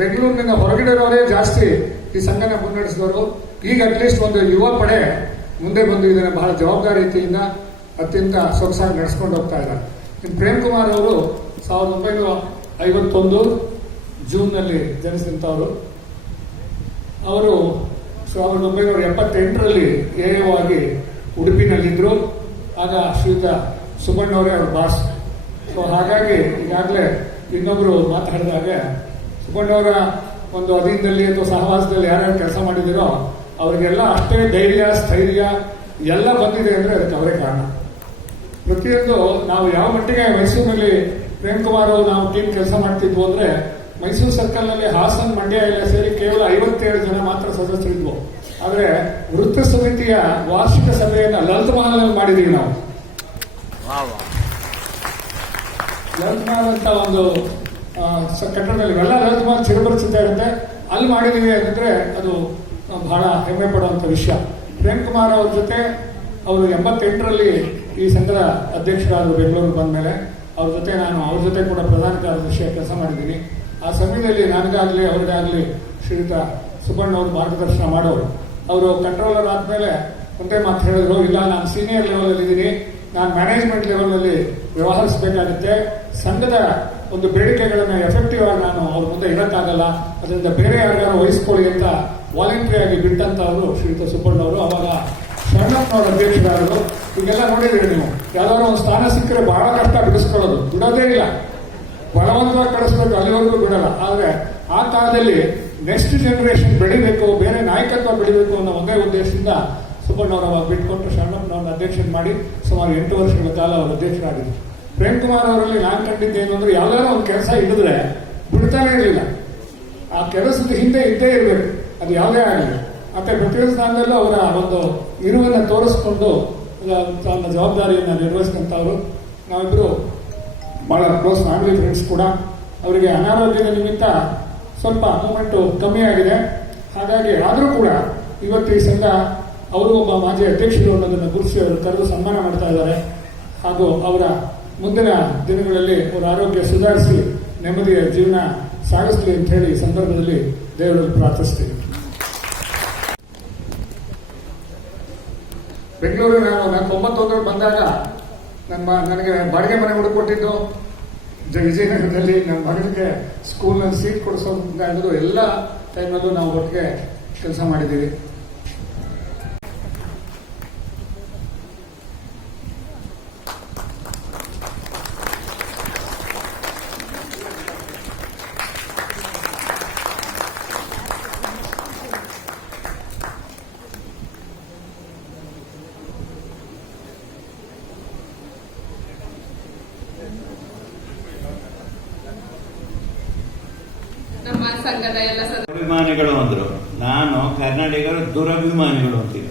ಬೆಂಗಳೂರಿನಿಂದ ಹೊರಗಡೆ ಇರೋರೇ ಜಾಸ್ತಿ ಈ ಸಂಘನ ಮುನ್ನಡೆಸಿದವರು. ಈಗ ಅಟ್ಲೀಸ್ಟ್ ಒಂದು ಯುವ ಪಡೆ ಮುಂದೆ ಬಂದು ಇದನ್ನು ಬಹಳ ಜವಾಬ್ದಾರಿಯಿಂದ ಅತ್ಯಂತ ಸೊಗಸಾಗಿ ನಡೆಸ್ಕೊಂಡು ಹೋಗ್ತಾ ಇದ್ದಾರೆ. ಪ್ರೇಮ್ ಕುಮಾರ್ ಅವರು 1951 ಜೂನ್ನಲ್ಲಿ ಜನಿಸಿದಂಥವರು. ಅವರು 1978ರಲ್ಲಿ AO ಆಗಿ ಉಡುಪಿನಲ್ಲಿದ್ದರು. ಆಗ ಶ್ರೀಯುತ ಸುಬ್ಬಣ್ಣವರೇ ಅವ್ರ ಬಾಸ್. ಸೊ ಹಾಗಾಗಿ ಈಗಾಗಲೇ ಇನ್ನೊಬ್ಬರು ಮಾತಾಡಿದಾಗ ಸುಬ್ಬಣ್ಣವರ ಒಂದು ಅಧೀನದಲ್ಲಿ ಅಥವಾ ಸಹವಾಸದಲ್ಲಿ ಯಾರ್ಯಾರು ಕೆಲಸ ಮಾಡಿದಿರೋ ಅವರಿಗೆಲ್ಲ ಅಷ್ಟೇ ಧೈರ್ಯ, ಸ್ಥೈರ್ಯ ಎಲ್ಲ ಬಂದಿದೆ ಅಂದರೆ ಅದಕ್ಕೆ ಅವರೇ ಕಾರಣ. ಪ್ರತಿಯೊಂದು ನಾವು ಯಾವ ಮಟ್ಟಿಗೆ ಮೈಸೂರಿನಲ್ಲಿ ಪ್ರೇಮ್ ಕುಮಾರ್ ನಾವು ಟೀಮ್ ಕೆಲಸ ಮಾಡ್ತಿದ್ವು ಅಂದರೆ, ಮೈಸೂರು ಸರ್ಕಲ್ನಲ್ಲಿ ಹಾಸನ್, ಮಂಡ್ಯ ಎಲ್ಲ ಸೇರಿ ಕೇವಲ 57 ಜನ ಮಾತ್ರ ಸದಸ್ಯರಿದ್ವು. ಆದರೆ ವೃತ್ತ ಸಮಿತಿಯ ವಾರ್ಷಿಕ ಸಭೆಯನ್ನು ಲಲಿತ ಮಹಲ್ನಲ್ಲಿ ಮಾಡಿದೀವಿ ನಾವು. ಲಲಿತಮಹಲ್ ಅಂತ ಒಂದು ಕಟ್ಟಡದಲ್ಲಿ ಇವೆಲ್ಲ ಲಲಿತಮಹಲ್ ಚಿರಪರಿಚಿತ ಇರುತ್ತೆ. ಅಲ್ಲಿ ಮಾಡಿದ್ದೀವಿ ಅಂತಂದ್ರೆ ಅದು ಬಹಳ ಹೆಮ್ಮೆ ಪಡುವಂಥ ವಿಷಯ. ಪ್ರೇಮ್ ಕುಮಾರ್ ಅವ್ರ ಜೊತೆ ಅವರು 88ರಲ್ಲಿ ಈ ಸಂಘದ ಅಧ್ಯಕ್ಷರಾದರು ಬೆಂಗಳೂರಿಗೆ ಬಂದ ಮೇಲೆ. ಅವ್ರ ಜೊತೆ ಕೂಡ ಪ್ರಧಾನ ಕಾರ್ಯದರ್ಶಿಯಾಗಿ ಕೆಲಸ ಮಾಡಿದ್ದೀನಿ. ಆ ಸಮಯದಲ್ಲಿ ನನಗಾಗಲಿ ಅವ್ರಿಗಾಗಲಿ ಶ್ರೀಯುತ ಸುಬ್ಬಣ್ಣ ಅವರು ಮಾರ್ಗದರ್ಶನ ಮಾಡೋರು. ಅವರು ಕಂಟ್ರೋಲರ್ ಆದಮೇಲೆ ಒಂದೇ ಮಾತು ಹೇಳಿದ್ರು, ಇಲ್ಲ ನಾನು ಸೀನಿಯರ್ ಲೆವೆಲಲ್ಲಿ ಇದ್ದೀನಿ, ನಾನು ಮ್ಯಾನೇಜ್ಮೆಂಟ್ ಲೆವೆಲಲ್ಲಿ ವ್ಯವಹರಿಸಬೇಕಾಗುತ್ತೆ, ಸಂಘದ ಒಂದು ಬೇಡಿಕೆಗಳನ್ನು ಎಫೆಕ್ಟಿವ್ ಆಗಿ ನಾನು ಅವ್ರ ಮುಂದೆ ಇಡಕ್ಕಾಗಲ್ಲ, ಅದರಿಂದ ಬೇರೆ ಯಾರ್ಯಾರು ವಹಿಸ್ಕೊಳ್ಳಿ ಅಂತ ವಾಲಂಟ್ರಿ ಆಗಿ ಬಿಟ್ಟಂತವರು ಶ್ರೀಯುತ ಸುಬ್ಬಣ್ಣ ಅವರು. ಅವಾಗ ಶರಣಪ್ಪನವ್ರ ಅಧ್ಯಕ್ಷರಾದರು. ಈಗೆಲ್ಲ ನೋಡಿದ್ರಿ ನೀವು, ಯಾವ್ದಾದ್ರು ಒಂದು ಸ್ಥಾನ ಸಿಕ್ಕರೆ ಬಹಳ ಕಷ್ಟ ಬಿಡಿಸ್ಕೊಳ್ಳೋದು, ಬಿಡೋದೇ ಇಲ್ಲ, ಬಲವಂತವಾಗಿ ಕಳಿಸ್ಬೇಕು, ಅಲ್ಲಿವರೆಗೂ ಬಿಡಲ್ಲ. ಆದ್ರೆ ಆ ಕಾಲದಲ್ಲಿ ನೆಕ್ಸ್ಟ್ ಜನರೇಷನ್ ಬೆಳಿಬೇಕು, ಬೇರೆ ನಾಯಕತ್ವ ಬೆಳಿಬೇಕು ಅನ್ನೋ ಒಂದೇ ಉದ್ದೇಶದಿಂದ ಸುಬ್ಬಣ್ಣವರವಾಗ ಬಿಟ್ಕೊಟ್ಟು ಶರಣಪ್ಪನವ್ರನ್ನ ಅಧ್ಯಕ್ಷ ಮಾಡಿ ಸುಮಾರು 8 ವರ್ಷಗಳ ಕಾಲ ಅವರು ಅಧ್ಯಕ್ಷರಾಗಿದ್ದರು. ಪ್ರೇಮ್ ಕುಮಾರ್ ಅವರಲ್ಲಿ ನಾನು ಕಂಡಿದ್ದೇನು ಅಂದ್ರೆ, ಯಾವ್ದಾದ್ರು ಒಂದು ಕೆಲಸ ಹಿಡಿದ್ರೆ ಬಿಡ್ತಾನೆ ಇರಲಿಲ್ಲ, ಆ ಕೆಲಸದ ಹಿಂದೆ ಇದ್ದೇ ಇರಬೇಕು, ಅದು ಯಾವುದೇ ಆಗಲಿ. ಮತ್ತೆ ಪ್ರತಿಯೊಂದು ಸ್ಥಾನದಲ್ಲೂ ಅವರ ಒಂದು ಇರುವನ್ನು ತೋರಿಸ್ಕೊಂಡು ತನ್ನ ಜವಾಬ್ದಾರಿಯನ್ನು ನಿರ್ವಹಿಸಿದಂಥವ್ರು. ನಾವಿಬ್ಬರು ಬಹಳ ಕ್ಲೋಸ್ ಫ್ಯಾಮಿಲಿ ಫ್ರೆಂಡ್ಸ್ ಕೂಡ. ಅವರಿಗೆ ಅನಾರೋಗ್ಯದ ನಿಮಿತ್ತ ಸ್ವಲ್ಪ ಮೂಮೆಂಟು ಕಮ್ಮಿ ಆಗಿದೆ. ಹಾಗಾಗಿ ಆದರೂ ಕೂಡ ಇವತ್ತು ಈ ಸಂಘ ಅವರು ಒಬ್ಬ ಮಾಜಿ ಅಧ್ಯಕ್ಷರು ಅನ್ನೋದನ್ನು ಗುರುತಿಸಿ ಅವರು ಕರೆದು ಸನ್ಮಾನ ಮಾಡ್ತಾ ಇದ್ದಾರೆ. ಹಾಗೂ ಅವರ ಮುಂದಿನ ದಿನಗಳಲ್ಲಿ ಅವರ ಆರೋಗ್ಯ ಸುಧಾರಿಸಿ ನೆಮ್ಮದಿಯ ಜೀವನ ಸಾಗಿಸಲಿ ಅಂತ ಹೇಳಿ ಈ ಸಂದರ್ಭದಲ್ಲಿ ದೇವರಲ್ಲಿ ಪ್ರಾರ್ಥಿಸ್ತೀನಿ. ಬೆಂಗಳೂರು ನಾನು 91 ಬಂದಾಗ ನನಗೆ ಬಾಡಿಗೆ ಮನೆ ಹುಡುಕೊಟ್ಟಿದ್ದು ವಿಜಯನಗರದಲ್ಲಿ. ನನ್ನ ಮಗನಿಗೆ ಸ್ಕೂಲ್ನಲ್ಲಿ ಸೀಟ್ ಕೊಡಿಸೋದು ಎಲ್ಲ ಟೈಮಲ್ಲೂ ನಾವು ಒಟ್ಟಿಗೆ ಕೆಲಸ ಮಾಡಿದ್ದೀವಿ. ನಮ್ಮ ಸಂಘದ ಎಲ್ಲ ಅಭಿಮಾನಿಗಳು ಅಂದ್ರು, ನಾನು ಕನ್ನಡಿಗರು ದುರಭಿಮಾನಿಗಳು ಅಂತೀನಿ.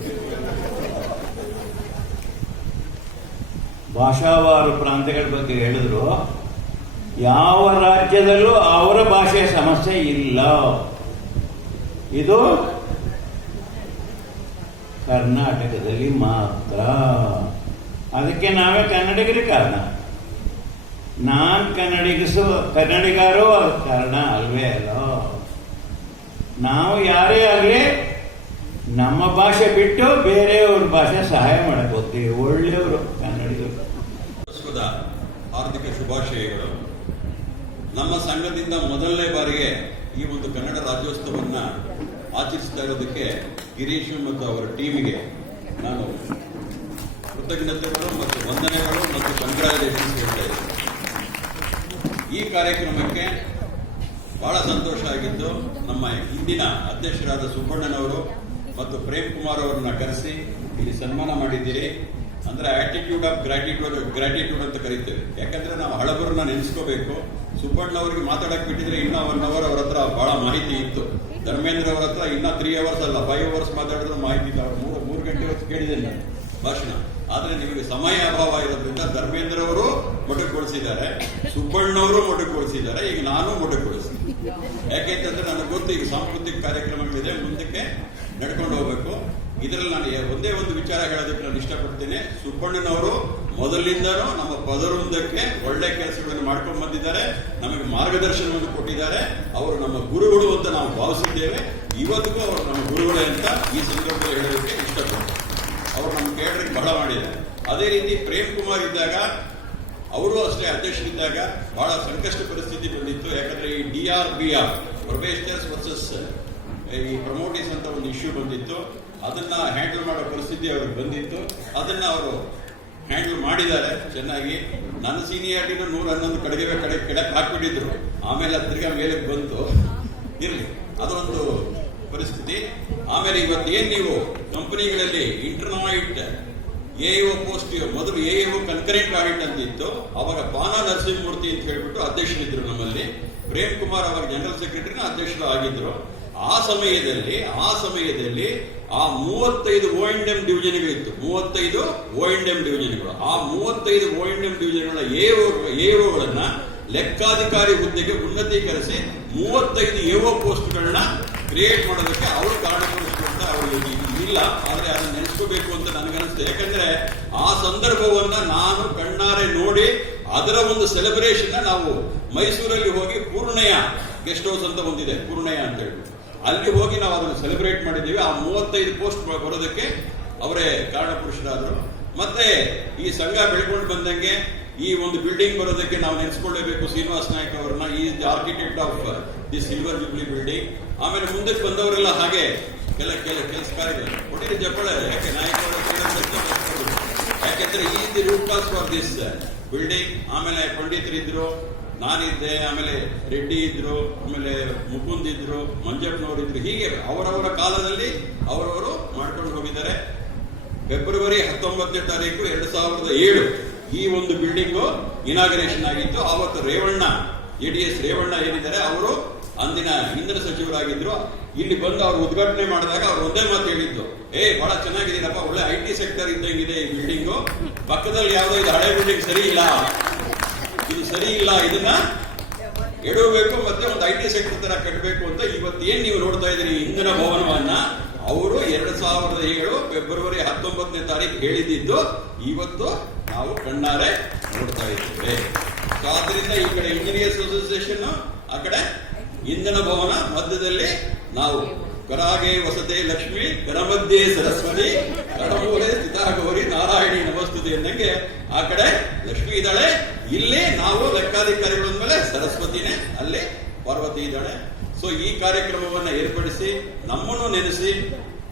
ಭಾಷಾವಾರು ಪ್ರಾಂತ್ಯಗಳ ಬಗ್ಗೆ ಹೇಳಿದ್ರು, ಯಾವ ರಾಜ್ಯದಲ್ಲೂ ಅವರ ಭಾಷೆಯ ಸಮಸ್ಯೆ ಇಲ್ಲ, ಇದು ಕರ್ನಾಟಕದಲ್ಲಿ ಮಾತ್ರ. ಅದಕ್ಕೆ ನಾವೇ ಕನ್ನಡಿಗರಿಗೆ ಕಾರಣ. ನಾನ್ ಕನ್ನಡಿಗರು ಕಾರಣ ಅಲ್ವೇ ಅಲ್ಲ. ನಾವು ಯಾರೇ ಆಗಲಿ ನಮ್ಮ ಭಾಷೆ ಬಿಟ್ಟು ಬೇರೆಯವ್ರ ಭಾಷೆ ಸಹಾಯ ಮಾಡಕ್ ಹೋಗ್ತೀವಿ. ಒಳ್ಳೆಯವರು ಕನ್ನಡಿಗರು. ಹಾರ್ದಿಕ ಶುಭಾಶಯಗಳು. ನಮ್ಮ ಸಂಘದಿಂದ ಮೊದಲನೇ ಬಾರಿಗೆ ಈ ಒಂದು ಕನ್ನಡ ರಾಜ್ಯೋತ್ಸವನ್ನ ಆಚರಿಸ್ತಾ ಇರೋದಕ್ಕೆ ಗಿರೀಶ್ ಮತ್ತು ಅವರ ಟೀಮಿಗೆ ನಾನು ಕೃತಜ್ಞತೆಗಳು ಮತ್ತು ವಂದನೆಗಳು ಮತ್ತು ಕಂಗ್ರಾಚುಲೇಷನ್ಸ್ ಹೇಳ್ತಾ ಇದ್ದೇನೆ. ಈ ಕಾರ್ಯಕ್ರಮಕ್ಕೆ ಬಹಳ ಸಂತೋಷ ಆಗಿದ್ದು, ನಮ್ಮ ಹಿಂದಿನ ಅಧ್ಯಕ್ಷರಾದ ಸುಬ್ಬಣ್ಣನವರು ಮತ್ತು ಪ್ರೇಮ್ ಕುಮಾರ್ ಅವರನ್ನ ಕರೆಸಿ ಇಲ್ಲಿ ಸನ್ಮಾನ ಮಾಡಿದ್ದೀರಿ. ಅಂದ್ರೆ ಆಟಿಟ್ಯೂಡ್ ಆಫ್ ಗ್ರಾಟಿಟ್ಯೂಡ್ ಅಂತ ಕರೀತೇವೆ. ಯಾಕಂದ್ರೆ ನಾವು ಹಳಬರನ್ನ ನೆನೆಸ್ಕೋಬೇಕು. ಸುಬ್ಬಣ್ಣ ಅವರಿಗೆ ಮಾತಾಡಕ್ ಬಿಟ್ಟಿದ್ರೆ ಇನ್ನೂ 1 ಅವರ್ ಅವ್ರ ಹತ್ರ ಬಹಳ ಮಾಹಿತಿ ಇತ್ತು. ಧರ್ಮೇಂದ್ರ ಅವರ ಹತ್ರ ಇನ್ನ 3 ಅವರ್ಸ್ ಅಲ್ಲ 5 ಅವರ್ಸ್ ಮಾತಾಡಿದ್ರೆ ಮಾಹಿತಿ ಇಲ್ಲ. ಅವ್ರು 3 ಗಂಟೆ ಹೊತ್ತು ಕೇಳಿದ್ದೇನೆ ಭಾಷಣ. ಆದ್ರೆ ನಿಮಗೆ ಸಮಯ ಅಭಾವ ಇರೋದ್ರಿಂದ ಧರ್ಮೇಂದ್ರ ಅವರು ಮೊಟಕುಗೊಳಿಸಿದ್ದಾರೆ, ಸುಬ್ಬಣ್ಣವರು ಮೊಟಕುಗೊಳಿಸಿದ್ದಾರೆ, ಈಗ ನಾನು ಮೊಟಕುಗೊಳಿಸಿದ್ದೀನಿ. ಯಾಕೆಂತಂದ್ರೆ ನನಗೆ ಗೊತ್ತು ಈಗ ಸಾಂಸ್ಕೃತಿಕ ಕಾರ್ಯಕ್ರಮಗಳಿದೆ, ಮುಂದಕ್ಕೆ ನಡ್ಕೊಂಡು ಹೋಗ್ಬೇಕು. ಇದರಲ್ಲಿ ನಾನು ಒಂದೇ ಒಂದು ವಿಚಾರ ಹೇಳೋದಕ್ಕೆ ನಾನು ಇಷ್ಟಪಡ್ತೇನೆ. ಸುಬ್ಬಣ್ಣನವರು ಮೊದಲಿಂದನೂ ನಮ್ಮ ಪದವೃಂದಕ್ಕೆ ಒಳ್ಳೆ ಕೆಲಸಗಳನ್ನು ಮಾಡ್ಕೊಂಡು ಬಂದಿದ್ದಾರೆ, ನಮಗೆ ಮಾರ್ಗದರ್ಶನವನ್ನು ಕೊಟ್ಟಿದ್ದಾರೆ. ಅವರು ನಮ್ಮ ಗುರುಗಳು ಅಂತ ನಾವು ಭಾವಿಸಿದ್ದೇವೆ. ಇವತ್ತಿಗೂ ಅವರು ನಮ್ಮ ಗುರುಗಳೇ ಅಂತ ಈ ಸಂದರ್ಭದಲ್ಲಿ ಹೇಳೋದಕ್ಕೆ ಇಷ್ಟಪಡ್ತೇನೆ. ಅವರು ನಮ್ಮ ಕೇಳರಿಗೆ ಬಹಳ ಮಾಡಿದ್ದಾರೆ. ಅದೇ ರೀತಿ ಪ್ರೇಮ್ ಕುಮಾರ್ ಇದ್ದಾಗ, ಅವರು ಅಷ್ಟೇ ಅಧ್ಯಕ್ಷರಿದ್ದಾಗ ಬಹಳ ಸಂಕಷ್ಟ ಪರಿಸ್ಥಿತಿ ಬಂದಿತ್ತು. ಯಾಕಂದ್ರೆ ಈ DRBR ಪ್ರೊಬೇಷನರ್ಸ್ ವರ್ಸಸ್ ಈ ಪ್ರಮೋಟೀಸ್ ಅಂತ ಒಂದು ಇಶ್ಯೂ ಬಂದಿತ್ತು. ಅದನ್ನ ಹ್ಯಾಂಡಲ್ ಮಾಡೋ ಪರಿಸ್ಥಿತಿ ಅವ್ರಿಗೆ ಬಂದಿತ್ತು. ಅದನ್ನ ಅವರು ಹ್ಯಾಂಡಲ್ ಮಾಡಿದ್ದಾರೆ ಚೆನ್ನಾಗಿ. ನನ್ನ ಸೀನಿಯಾರಿಟಿನ 111 ಕೆಳಗೆ ಹಾಕ್ಬಿಟ್ಟಿದ್ರು. ಆಮೇಲೆ ತಿರ್ಗಾ ಮೇಲೆ ಬಂತು. ಇರ್ಲಿ, ಅದೊಂದು ಪರಿಸ್ಥಿತಿ. ಆಮೇಲೆ ಇವತ್ತೇನ್ ನೀವು ಕಂಪನಿಗಳಲ್ಲಿ ಇಂಟರ್ನಾಯ್ಟ್ AO ಪೋಸ್ಟ್, ಮೊದಲು AO ಕನ್ಕರೆಂಟ್ ಆಡಿಟ್ ಅಂತಿತ್ತು. ಅವಾಗ ಬಾನಾ ನರಸಿಂಹಮೂರ್ತಿ ಅಂತ ಹೇಳ್ಬಿಟ್ಟು ಅಧ್ಯಕ್ಷರಿದ್ರು ನಮ್ಮಲ್ಲಿ. ಪ್ರೇಮ್ ಕುಮಾರ್ ಅವಾಗ ಜನರಲ್ ಸೆಕ್ರೆಟರಿನ ಅಧ್ಯಕ್ಷರು ಆಗಿದ್ರು. ಆ ಸಮಯದಲ್ಲಿ ಆ 35 O&M ಡಿವಿಷನ್ಗಳಿತ್ತು. 35 O&M ಡಿವಿಷನ್ಗಳು. ಆ 35 O&M ಡಿವಿಷನ್ಗಳ ಎಒಗಳನ್ನ ಲೆಕ್ಕಾಧಿಕಾರಿ ಹುದ್ದೆಗೆ ಉನ್ನತೀಕರಿಸಿ 35 ಎಒ ಪೋಸ್ಟ್ಗಳನ್ನ ಕ್ರಿಯೇಟ್ ಮಾಡೋದಕ್ಕೆ ಅವರು ಕಾರಣಕರ್ತರು ಅಂತ ಅವರಿಗೆ ಇಲ್ಲ. ಆದ್ರೆ ಅದನ್ನ ನೆನೆಸ್ಕೋಬೇಕು ಅಂತ ನನಗನ್ಸುತ್ತೆ. ಯಾಕಂದ್ರೆ ಆ ಸಂದರ್ಭವನ್ನ ನಾನು ಕಣ್ಣಾರೆ ನೋಡಿ ಅದರ ಒಂದು ಸೆಲೆಬ್ರೇಷನ್ ನಾವು ಮೈಸೂರಲ್ಲಿ ಹೋಗಿ ಪೂರ್ಣಯ ಗೆಸ್ಟ್ ಹೌಸ್ ಅಂತ ಒಂದಿದೆ, ಪೂರ್ಣಯ ಅಂತ ಹೇಳಿ, ಅಲ್ಲಿ ಹೋಗಿ ನಾವು ಅದನ್ನು ಸೆಲೆಬ್ರೇಟ್ ಮಾಡಿದ್ದೀವಿ. ಆ 35 ಪೋಸ್ಟ್ ಬರೋದಕ್ಕೆ ಅವರೇ ಕಾರಣ ಪುರುಷರಾದರು. ಮತ್ತೆ ಈ ಸಂಘ ಬೆಳ್ಕೊಂಡು ಬಂದಂಗೆ ಈ ಒಂದು ಬಿಲ್ಡಿಂಗ್ ಬರೋದಕ್ಕೆ ನಾವು ನೆನೆಸ್ಕೊಳ್ಳೇಬೇಕು ಶ್ರೀನಿವಾಸ್ ನಾಯ್ಕ ಅವರನ್ನ. ಈ architect of the silver jubilee building. ಆಮೇಲೆ ಮುಂದಕ್ಕೆ ಬಂದವರೆಲ್ಲ ಹಾಗೆ ಕೆಲಸ ಕಾರ್ಯಗಳು ಕೊಟ್ಟಿದ್ದ ಜಪ್ಪಳ. ಯಾಕೆ ನಾಯ್ಕ ಯಾಕೆಂದ್ರೆ ಈ the root cause for this building. ಆಮೇಲೆ ಪಂಡಿತರಿದ್ರು, ನಾನಿದ್ದೆ, ಆಮೇಲೆ ರೆಡ್ಡಿ ಇದ್ರು, ಆಮೇಲೆ ಮುಕುಂದ್ ಇದ್ರು, ಮಂಜಪ್ಪನವರು ಇದ್ರು. ಹೀಗೆ ಅವರವರ ಕಾಲದಲ್ಲಿ ಅವರವರು ಮಾಡ್ಕೊಂಡು ಹೋಗಿದ್ದಾರೆ. ಫೆಬ್ರವರಿ 19ನೇ ತಾರೀಕು 2007 ಈ ಒಂದು ಬಿಲ್ಡಿಂಗ್ ಇನಾಗರೇಷನ್ ಆಗಿತ್ತು. ಆವತ್ತು ರೇವಣ್ಣ, ADS ರೇವಣ್ಣ ಏನಿದ್ದಾರೆ ಅವರು ಅಂದಿನ ಇಂಧನ ಸಚಿವರಾಗಿದ್ರು. ಇಲ್ಲಿ ಬಂದು ಅವರು ಉದ್ಘಾಟನೆ ಮಾಡಿದಾಗ ಅವ್ರು ಒಂದೇ ಮಾತು ಹೇಳಿದ್ದು, ಬಹಳ ಚೆನ್ನಾಗಿದ್ದೀನಪ್ಪ, ಒಳ್ಳೆ IT ಸೆಕ್ಟರ್ ಇದ್ದಂಗಿದೆ ಈ ಬಿಲ್ಡಿಂಗು. ಪಕ್ಕದಲ್ಲಿ ಯಾವುದೋ ಇದು ಹಳೆ ಬಿಲ್ಡಿಂಗ್ ಸರಿ ಇಲ್ಲ, ಇದು ಸರಿ ಇಲ್ಲ, ಇದನ್ನ ಎಡಬೇಕು, ಮತ್ತೆ ಒಂದು IT ಸೆಕ್ಟರ್ ತರ ಕಟ್ಟಬೇಕು ಅಂತ ಇವತ್ತೇನ್ ನೀವು ನೋಡ್ತಾ ಇದ್ದೀರಿ ಇಂಧನ ಭವನವನ್ನ ಅವರು 2007 ಫೆಬ್ರವರಿ 19ನೇ ತಾರೀಕು ಹೇಳಿದ್ದು ಇವತ್ತು ನಾವು ಕಣ್ಣಾರೆ ನೋಡ್ತಾ ಇದ್ದೇವೆ. ಸೊ ಆದ್ರಿಂದ ಈ ಕಡೆ ಇಂಜಿನಿಯರ್ಸ್ ಅಸೋಸಿಯೇಷನ್, ಆ ಕಡೆ ಇಂಧನ ಭವನ, ಮಧ್ಯದಲ್ಲಿ ನಾವು ಕರಾಗೆ ವಸತೆ ಲಕ್ಷ್ಮಿ, ಕರಮಧ್ಯೆ ಸರಸ್ವತಿ, ಕಡಮೂಲೆ ಸ್ಥಿತಾಗೌರಿ ನಾರಾಯಣಿ ನಮಸ್ತುತಿ ಎಂದಂಗೆ ಆ ಕಡೆ ಲಕ್ಷ್ಮಿ ಇದ್ದಾಳೆ, ಇಲ್ಲಿ ನಾವು ಲೆಕ್ಕಾಧಿಕಾರಿಗಳ ಮೇಲೆ ಸರಸ್ವತಿನೇ, ಅಲ್ಲಿ ಪಾರ್ವತಿ ಇದ್ದಾಳೆ. ಸೊ ಈ ಕಾರ್ಯಕ್ರಮವನ್ನು ಏರ್ಪಡಿಸಿ ನಮ್ಮನ್ನು ನೆನೆಸಿ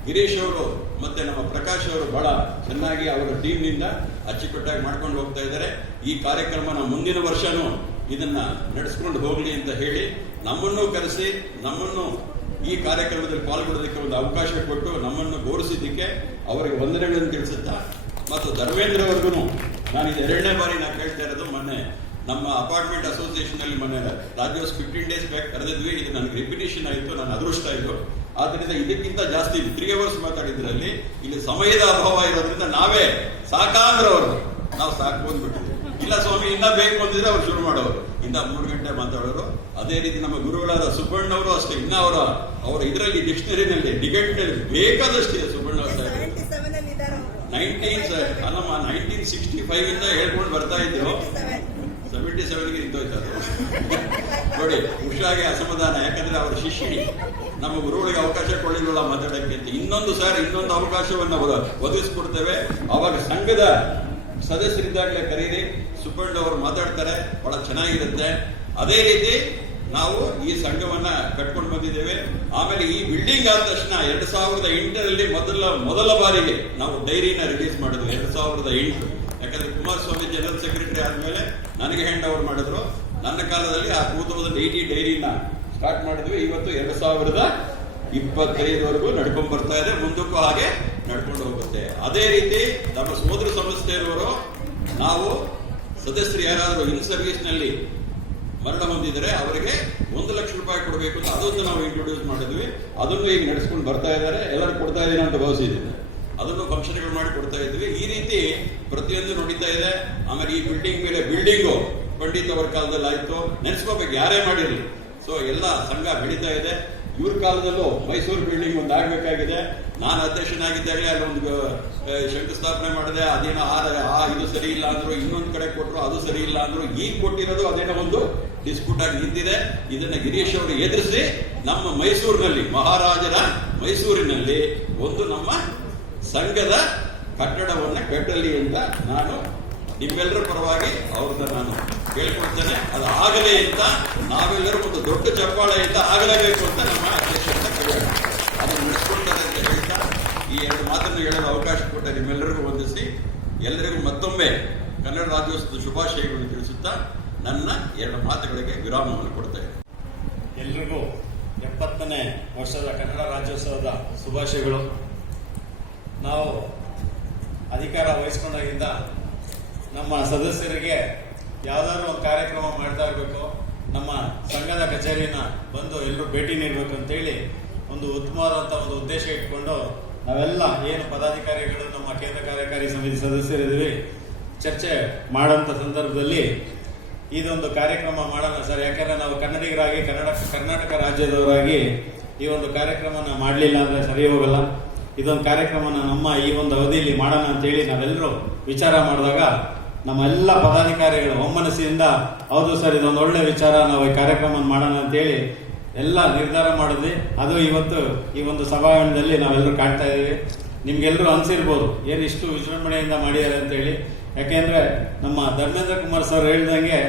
ಗಿರೀಶ್ ಅವರು ಮತ್ತೆ ನಮ್ಮ ಪ್ರಕಾಶ್ ಅವರು ಬಹಳ ಚೆನ್ನಾಗಿ ಅವರ ಟೀಮ್ನಿಂದ ಅಚ್ಚುಕಟ್ಟಾಗಿ ಮಾಡ್ಕೊಂಡು ಹೋಗ್ತಾ ಇದ್ದಾರೆ. ಈ ಕಾರ್ಯಕ್ರಮನ ಮುಂದಿನ ವರ್ಷನೂ ಇದನ್ನ ನಡೆಸ್ಕೊಂಡು ಹೋಗ್ಲಿ ಅಂತ ಹೇಳಿ ನಮ್ಮನ್ನು ಕರೆಸಿ ನಮ್ಮನ್ನು ಈ ಕಾರ್ಯಕ್ರಮದಲ್ಲಿ ಪಾಲ್ಗೊಳ್ಳೋದಕ್ಕೆ ಒಂದು ಅವಕಾಶ ಕೊಟ್ಟು ನಮ್ಮನ್ನು ಗೌರವಿಸಿದ್ದಕ್ಕೆ ಅವರಿಗೆ ವಂದನೆಗಳನ್ನು ತಿಳಿಸುತ್ತಾ, ಮತ್ತು ಧರ್ಮೇಂದ್ರ ಅವ್ರಿಗೂ ನಾನು ಇದು 2ನೇ ಬಾರಿ ನಾನು ಕೇಳ್ತಾ ಇರೋದು. ಮೊನ್ನೆ ನಮ್ಮ ಅಪಾರ್ಟ್ಮೆಂಟ್ ಅಸೋಸಿಯೇಷನ್ ಅಲ್ಲಿ ಮೊನ್ನೆ ರಾಜ್ಯೋತ್ಸವ 15 days ಬ್ಯಾಕ್ ಕರೆದಿದ್ವಿ. ಇದು ನನಗೆ ರಿಪಿಟೇಷನ್ ಆಯಿತು, ನನ್ನ ಅದೃಷ್ಟ ಇದು. ಆದ್ರಿಂದ ಇದಕ್ಕಿಂತ ಜಾಸ್ತಿ 3 hours ಮಾತಾಡಿದ್ರಲ್ಲಿ ಇಲ್ಲಿ ಸಮಯದ ಅಭಾವ ಇರೋದ್ರಿಂದ ನಾವೇ ಸಾಕಾಂದ್ರವರು ನಾವು ಸಾಕು ಬಂದ್ಬಿಟ್ಟಿದ್ವಿ. ಇಲ್ಲ ಸ್ವಾಮಿ ಇನ್ನ ಬೇಕು ಅಂತಿದ್ರೆ ಅವ್ರು ಶುರು ಮಾಡೋರು, ಇನ್ನ 3 ಗಂಟೆ ಮಾತಾಡೋರು. ಅದೇ ರೀತಿ ನಮ್ಮ ಗುರುಗಳಾದ ಸುಬ್ಬಣ್ಣವರು ಅಷ್ಟೇ, ಇನ್ನ ಅವರ ಇದರಲ್ಲಿ ಡಿಕ್ಷನರಿನಲ್ಲಿ ಡಿಗೆಟ್ನಲ್ಲಿ ಬೇಕಾದಷ್ಟಿದೆ. ಸುಬ್ಬಣ್ಣ 1965 ಇಂದ ಹೇಳ್ಕೊಂಡು ಬರ್ತಾ ಇದ್ರು. 77ಗೆ ಇದ್ದೋಯ್ತು ಅದು. ನೋಡಿ ಹುಷಾಗಿ ಅಸಮಾಧಾನ, ಯಾಕಂದ್ರೆ ಅವರ ಶಿಷ್ಯನಿ ನಮ್ಮ ಗುರುಗಳಿಗೆ ಅವಕಾಶ ಕೊಡಲಿಲ್ಲ ಮಾತಾಡಕ್ಕೆ ಅಂತ. ಇನ್ನೊಂದು ಅವಕಾಶವನ್ನು ಒದಗಿಸ್ಕೊಡ್ತೇವೆ. ಅವಾಗ ಸಂಘದ ಸದಸ್ಯರಿದ್ದಾಗಲೇ ಕರೀರಿ, ಸುಬ್ಬಣ್ಣ ಅವರು ಮಾತಾಡ್ತಾರೆ, ಬಹಳ ಚೆನ್ನಾಗಿರುತ್ತೆ. ಅದೇ ರೀತಿ ನಾವು ಈ ಸಂಘವನ್ನ ಕಟ್ಕೊಂಡು ಬಂದಿದ್ದೇವೆ. ಆಮೇಲೆ ಈ ಬಿಲ್ಡಿಂಗ್ ಆದ ತಕ್ಷಣ 2008ರಲ್ಲಿ ಮೊದಲ ಬಾರಿಗೆ ನಾವು ಡೈರಿನ ರಿಲೀಸ್ ಮಾಡಿದ್ವಿ. 2008, ಯಾಕಂದ್ರೆ ಕುಮಾರಸ್ವಾಮಿ ಜನರಲ್ ಸೆಕ್ರೆಟರಿ ಆದ್ಮೇಲೆ ನನಗೆ ಹ್ಯಾಂಡ್ ಓವರ್ ಮಾಡಿದ್ರು. ನನ್ನ ಕಾಲದಲ್ಲಿ ಆ 2080 ಡೈರಿನ ಸ್ಟಾರ್ಟ್ ಮಾಡಿದ್ವಿ. ಇವತ್ತು 2025ವರೆಗೂ ನಡ್ಕೊಂಡ್ ಬರ್ತಾ ಇದೆ, ಮುಂದಕ್ಕೂ ಹಾಗೆ ನಡ್ಕೊಂಡು ಹೋಗುತ್ತೆ. ಅದೇ ರೀತಿ ನಮ್ಮ ಸೋದರ ಸಂಸ್ಥೆಯವರು ನಾವು ಸದಸ್ಯರು ಯಾರಾದರೂ ಇನ್ ಸರ್ವಿಸ್ ನಲ್ಲಿ ಮರಣ ಹೊಂದಿದರೆ ಅವರಿಗೆ 1 ಲಕ್ಷ ರೂಪಾಯಿ ಕೊಡಬೇಕು ಅಂತ ಅದೊಂದು ನಾವು ಇಂಟ್ರೊಡ್ಯೂಸ್ ಮಾಡಿದ್ವಿ. ಅದನ್ನು ಈಗ ನಡೆಸ್ಕೊಂಡು ಬರ್ತಾ ಇದ್ದಾರೆ. ಎಲ್ಲರೂ ಕೊಡ್ತಾ ಇದ್ದೀರಾ ಅಂತ ಭಾವಿಸಿದ್ದೀನಿ. ಅದನ್ನು ಫಂಕ್ಷನ್ಗಳು ಮಾಡಿ ಕೊಡ್ತಾ ಇದ್ವಿ. ಈ ರೀತಿ ಪ್ರತಿಯೊಂದು ನಡೀತಾ ಇದೆ. ಆಮೇಲೆ ಈ ಬಿಲ್ಡಿಂಗ್ ಮೇಲೆ ಬಿಲ್ಡಿಂಗು ಪಂಡಿತ್ ಅವರ ಕಾಲದಲ್ಲಿ ಆಯ್ತು, ನೆನೆಸ್ಕೋಬೇಕು ಯಾರೇ ಮಾಡಿರಲಿ. ಸೊ ಎಲ್ಲ ಸಂಘ ಬೆಳೀತಾ ಇದೆ. ಇವ್ರ ಕಾಲದಲ್ಲೂ ಮೈಸೂರು ಬಿಲ್ಡಿಂಗ್ ಒಂದು ಆಗ್ಬೇಕಾಗಿದೆ. ನಾನು ಅಧ್ಯಕ್ಷನಾಗಿದ್ದಾಗಲೇ ಅಲ್ಲೊಂದು ಶಂಕುಸ್ಥಾಪನೆ ಮಾಡಿದೆ. ಅದೇನೋ ಇದು ಸರಿ ಇಲ್ಲ ಅಂದ್ರು, ಇನ್ನೊಂದು ಕಡೆ ಕೊಟ್ಟರು ಅದು ಸರಿ ಇಲ್ಲ ಅಂದ್ರು. ಈಗ ಕೊಟ್ಟಿರೋದು ಅದೇನೋ ಒಂದು ಡಿಸ್ಪ್ಯೂಟ್ ಆಗಿ ನಿಂತಿದೆ. ಇದನ್ನ ಗಿರೀಶ್ ಅವರು ಎದುರಿಸಿ ನಮ್ಮ ಮೈಸೂರಿನಲ್ಲಿ, ಮಹಾರಾಜರ ಮೈಸೂರಿನಲ್ಲಿ ಒಂದು ನಮ್ಮ ಸಂಘದ ಕಟ್ಟಡವನ್ನ ಕಟ್ಟಲಿ ಅಂತ ನಾನು ನಿಮ್ಮೆಲ್ಲರ ಪರವಾಗಿ ಅವ್ರನ್ನ ನಾನು ಕೇಳ್ಕೊಳ್ತೇನೆ. ಅದು ಆಗಲೇ ಅಂತ ನಾವೆಲ್ಲರೂ ಒಂದು ದೊಡ್ಡ ಚಪ್ಪಾಳೆಯಿಂದ ಆಗಲೇಬೇಕು ಅಂತ ನಮ್ಮ ಅಧ್ಯಕ್ಷರನ್ನ ಕೇಳೋಣ. ಅದನ್ನು ನಡೆಸ್ಕೊಳ್ತಾರೆ ಅಂತ ಹೇಳ್ತಾ ಈ 2 ಮಾತನ್ನು ಹೇಳಲು ಅವಕಾಶ ಕೊಟ್ಟ ನಿಮ್ಮೆಲ್ಲರಿಗೂ ವಂದಿಸಿ ಎಲ್ಲರಿಗೂ ಮತ್ತೊಮ್ಮೆ ಕನ್ನಡ ರಾಜ್ಯೋತ್ಸವದ ಶುಭಾಶಯಗಳನ್ನು ತಿಳಿಸುತ್ತಾ ನನ್ನ 2 ಮಾತುಗಳಿಗೆ ವಿರಾಮವನ್ನು ಕೊಡ್ತಾ ಇದ್ದೇನೆ. ಎಲ್ರಿಗೂ 70ನೇ ವರ್ಷದ ಕನ್ನಡ ರಾಜ್ಯೋತ್ಸವದ ಶುಭಾಶಯಗಳು. ನಾವು ಅಧಿಕಾರ ವಹಿಸ್ಕೊಂಡಾಗಿಂದ ನಮ್ಮ ಸದಸ್ಯರಿಗೆ ಯಾವ್ದಾದ್ರು ಒಂದು ಕಾರ್ಯಕ್ರಮ ಮಾಡ್ತಾ ಇರಬೇಕು, ನಮ್ಮ ಸಂಘದ ಕಚೇರಿನ ಬಂದು ಎಲ್ಲರೂ ಭೇಟಿ ನೀಡಬೇಕು ಅಂತೇಳಿ ಒಂದು ಉತ್ತಮವಾದಂಥ ಒಂದು ಉದ್ದೇಶ ಇಟ್ಕೊಂಡು ನಾವೆಲ್ಲ ಏನು ಪದಾಧಿಕಾರಿಗಳು ನಮ್ಮ ಕೇಂದ್ರ ಕಾರ್ಯಕಾರಿ ಸಮಿತಿ ಸದಸ್ಯರಿದ್ದೀವಿ ಚರ್ಚೆ ಮಾಡೋಂಥ ಸಂದರ್ಭದಲ್ಲಿ ಇದೊಂದು ಕಾರ್ಯಕ್ರಮ ಮಾಡೋಣ ಸರ್, ಯಾಕಂದ್ರೆ ನಾವು ಕನ್ನಡಿಗರಾಗಿ ಕರ್ನಾಟಕ ರಾಜ್ಯದವರಾಗಿ ಈ ಒಂದು ಕಾರ್ಯಕ್ರಮನ ಮಾಡಲಿಲ್ಲ ಅಂದ್ರೆ ಸರಿ ಹೋಗಲ್ಲ. ಇದೊಂದು ಕಾರ್ಯಕ್ರಮನ ನಮ್ಮ ಈ ಒಂದು ಅವಧಿಯಲ್ಲಿ ಮಾಡೋಣ ಅಂತೇಳಿ ನಾವೆಲ್ಲರೂ ವಿಚಾರ ಮಾಡಿದಾಗ ನಮ್ಮೆಲ್ಲ ಪದಾಧಿಕಾರಿಗಳು ಒಮ್ಮನಸ್ಸಿನಿಂದ ಹೌದು ಸರ್ ಇದೊಂದು ಒಳ್ಳೆ ವಿಚಾರ, ನಾವು ಈ ಕಾರ್ಯಕ್ರಮ ಮಾಡೋಣ ಅಂತೇಳಿ ಎಲ್ಲ ನಿರ್ಧಾರ ಮಾಡಿದ್ವಿ. ಅದು ಇವತ್ತು ಈ ಒಂದು ಸಭಾಂಗಣದಲ್ಲಿ ನಾವೆಲ್ಲರೂ ಕಾಣ್ತಾ ಇದ್ದೀವಿ. ನಿಮ್ಗೆಲ್ಲರೂ ಅನ್ಸಿರ್ಬೋದು ಏನು ಇಷ್ಟು ವಿಜೃಂಭಣೆಯಿಂದ ಮಾಡಿದ್ದಾರೆ ಅಂತೇಳಿ. ಯಾಕೆಂದ್ರೆ ನಮ್ಮ ಧರ್ಮೇಂದ್ರ ಕುಮಾರ್ ಸರ್ ಹೇಳ್ದಂಗೆ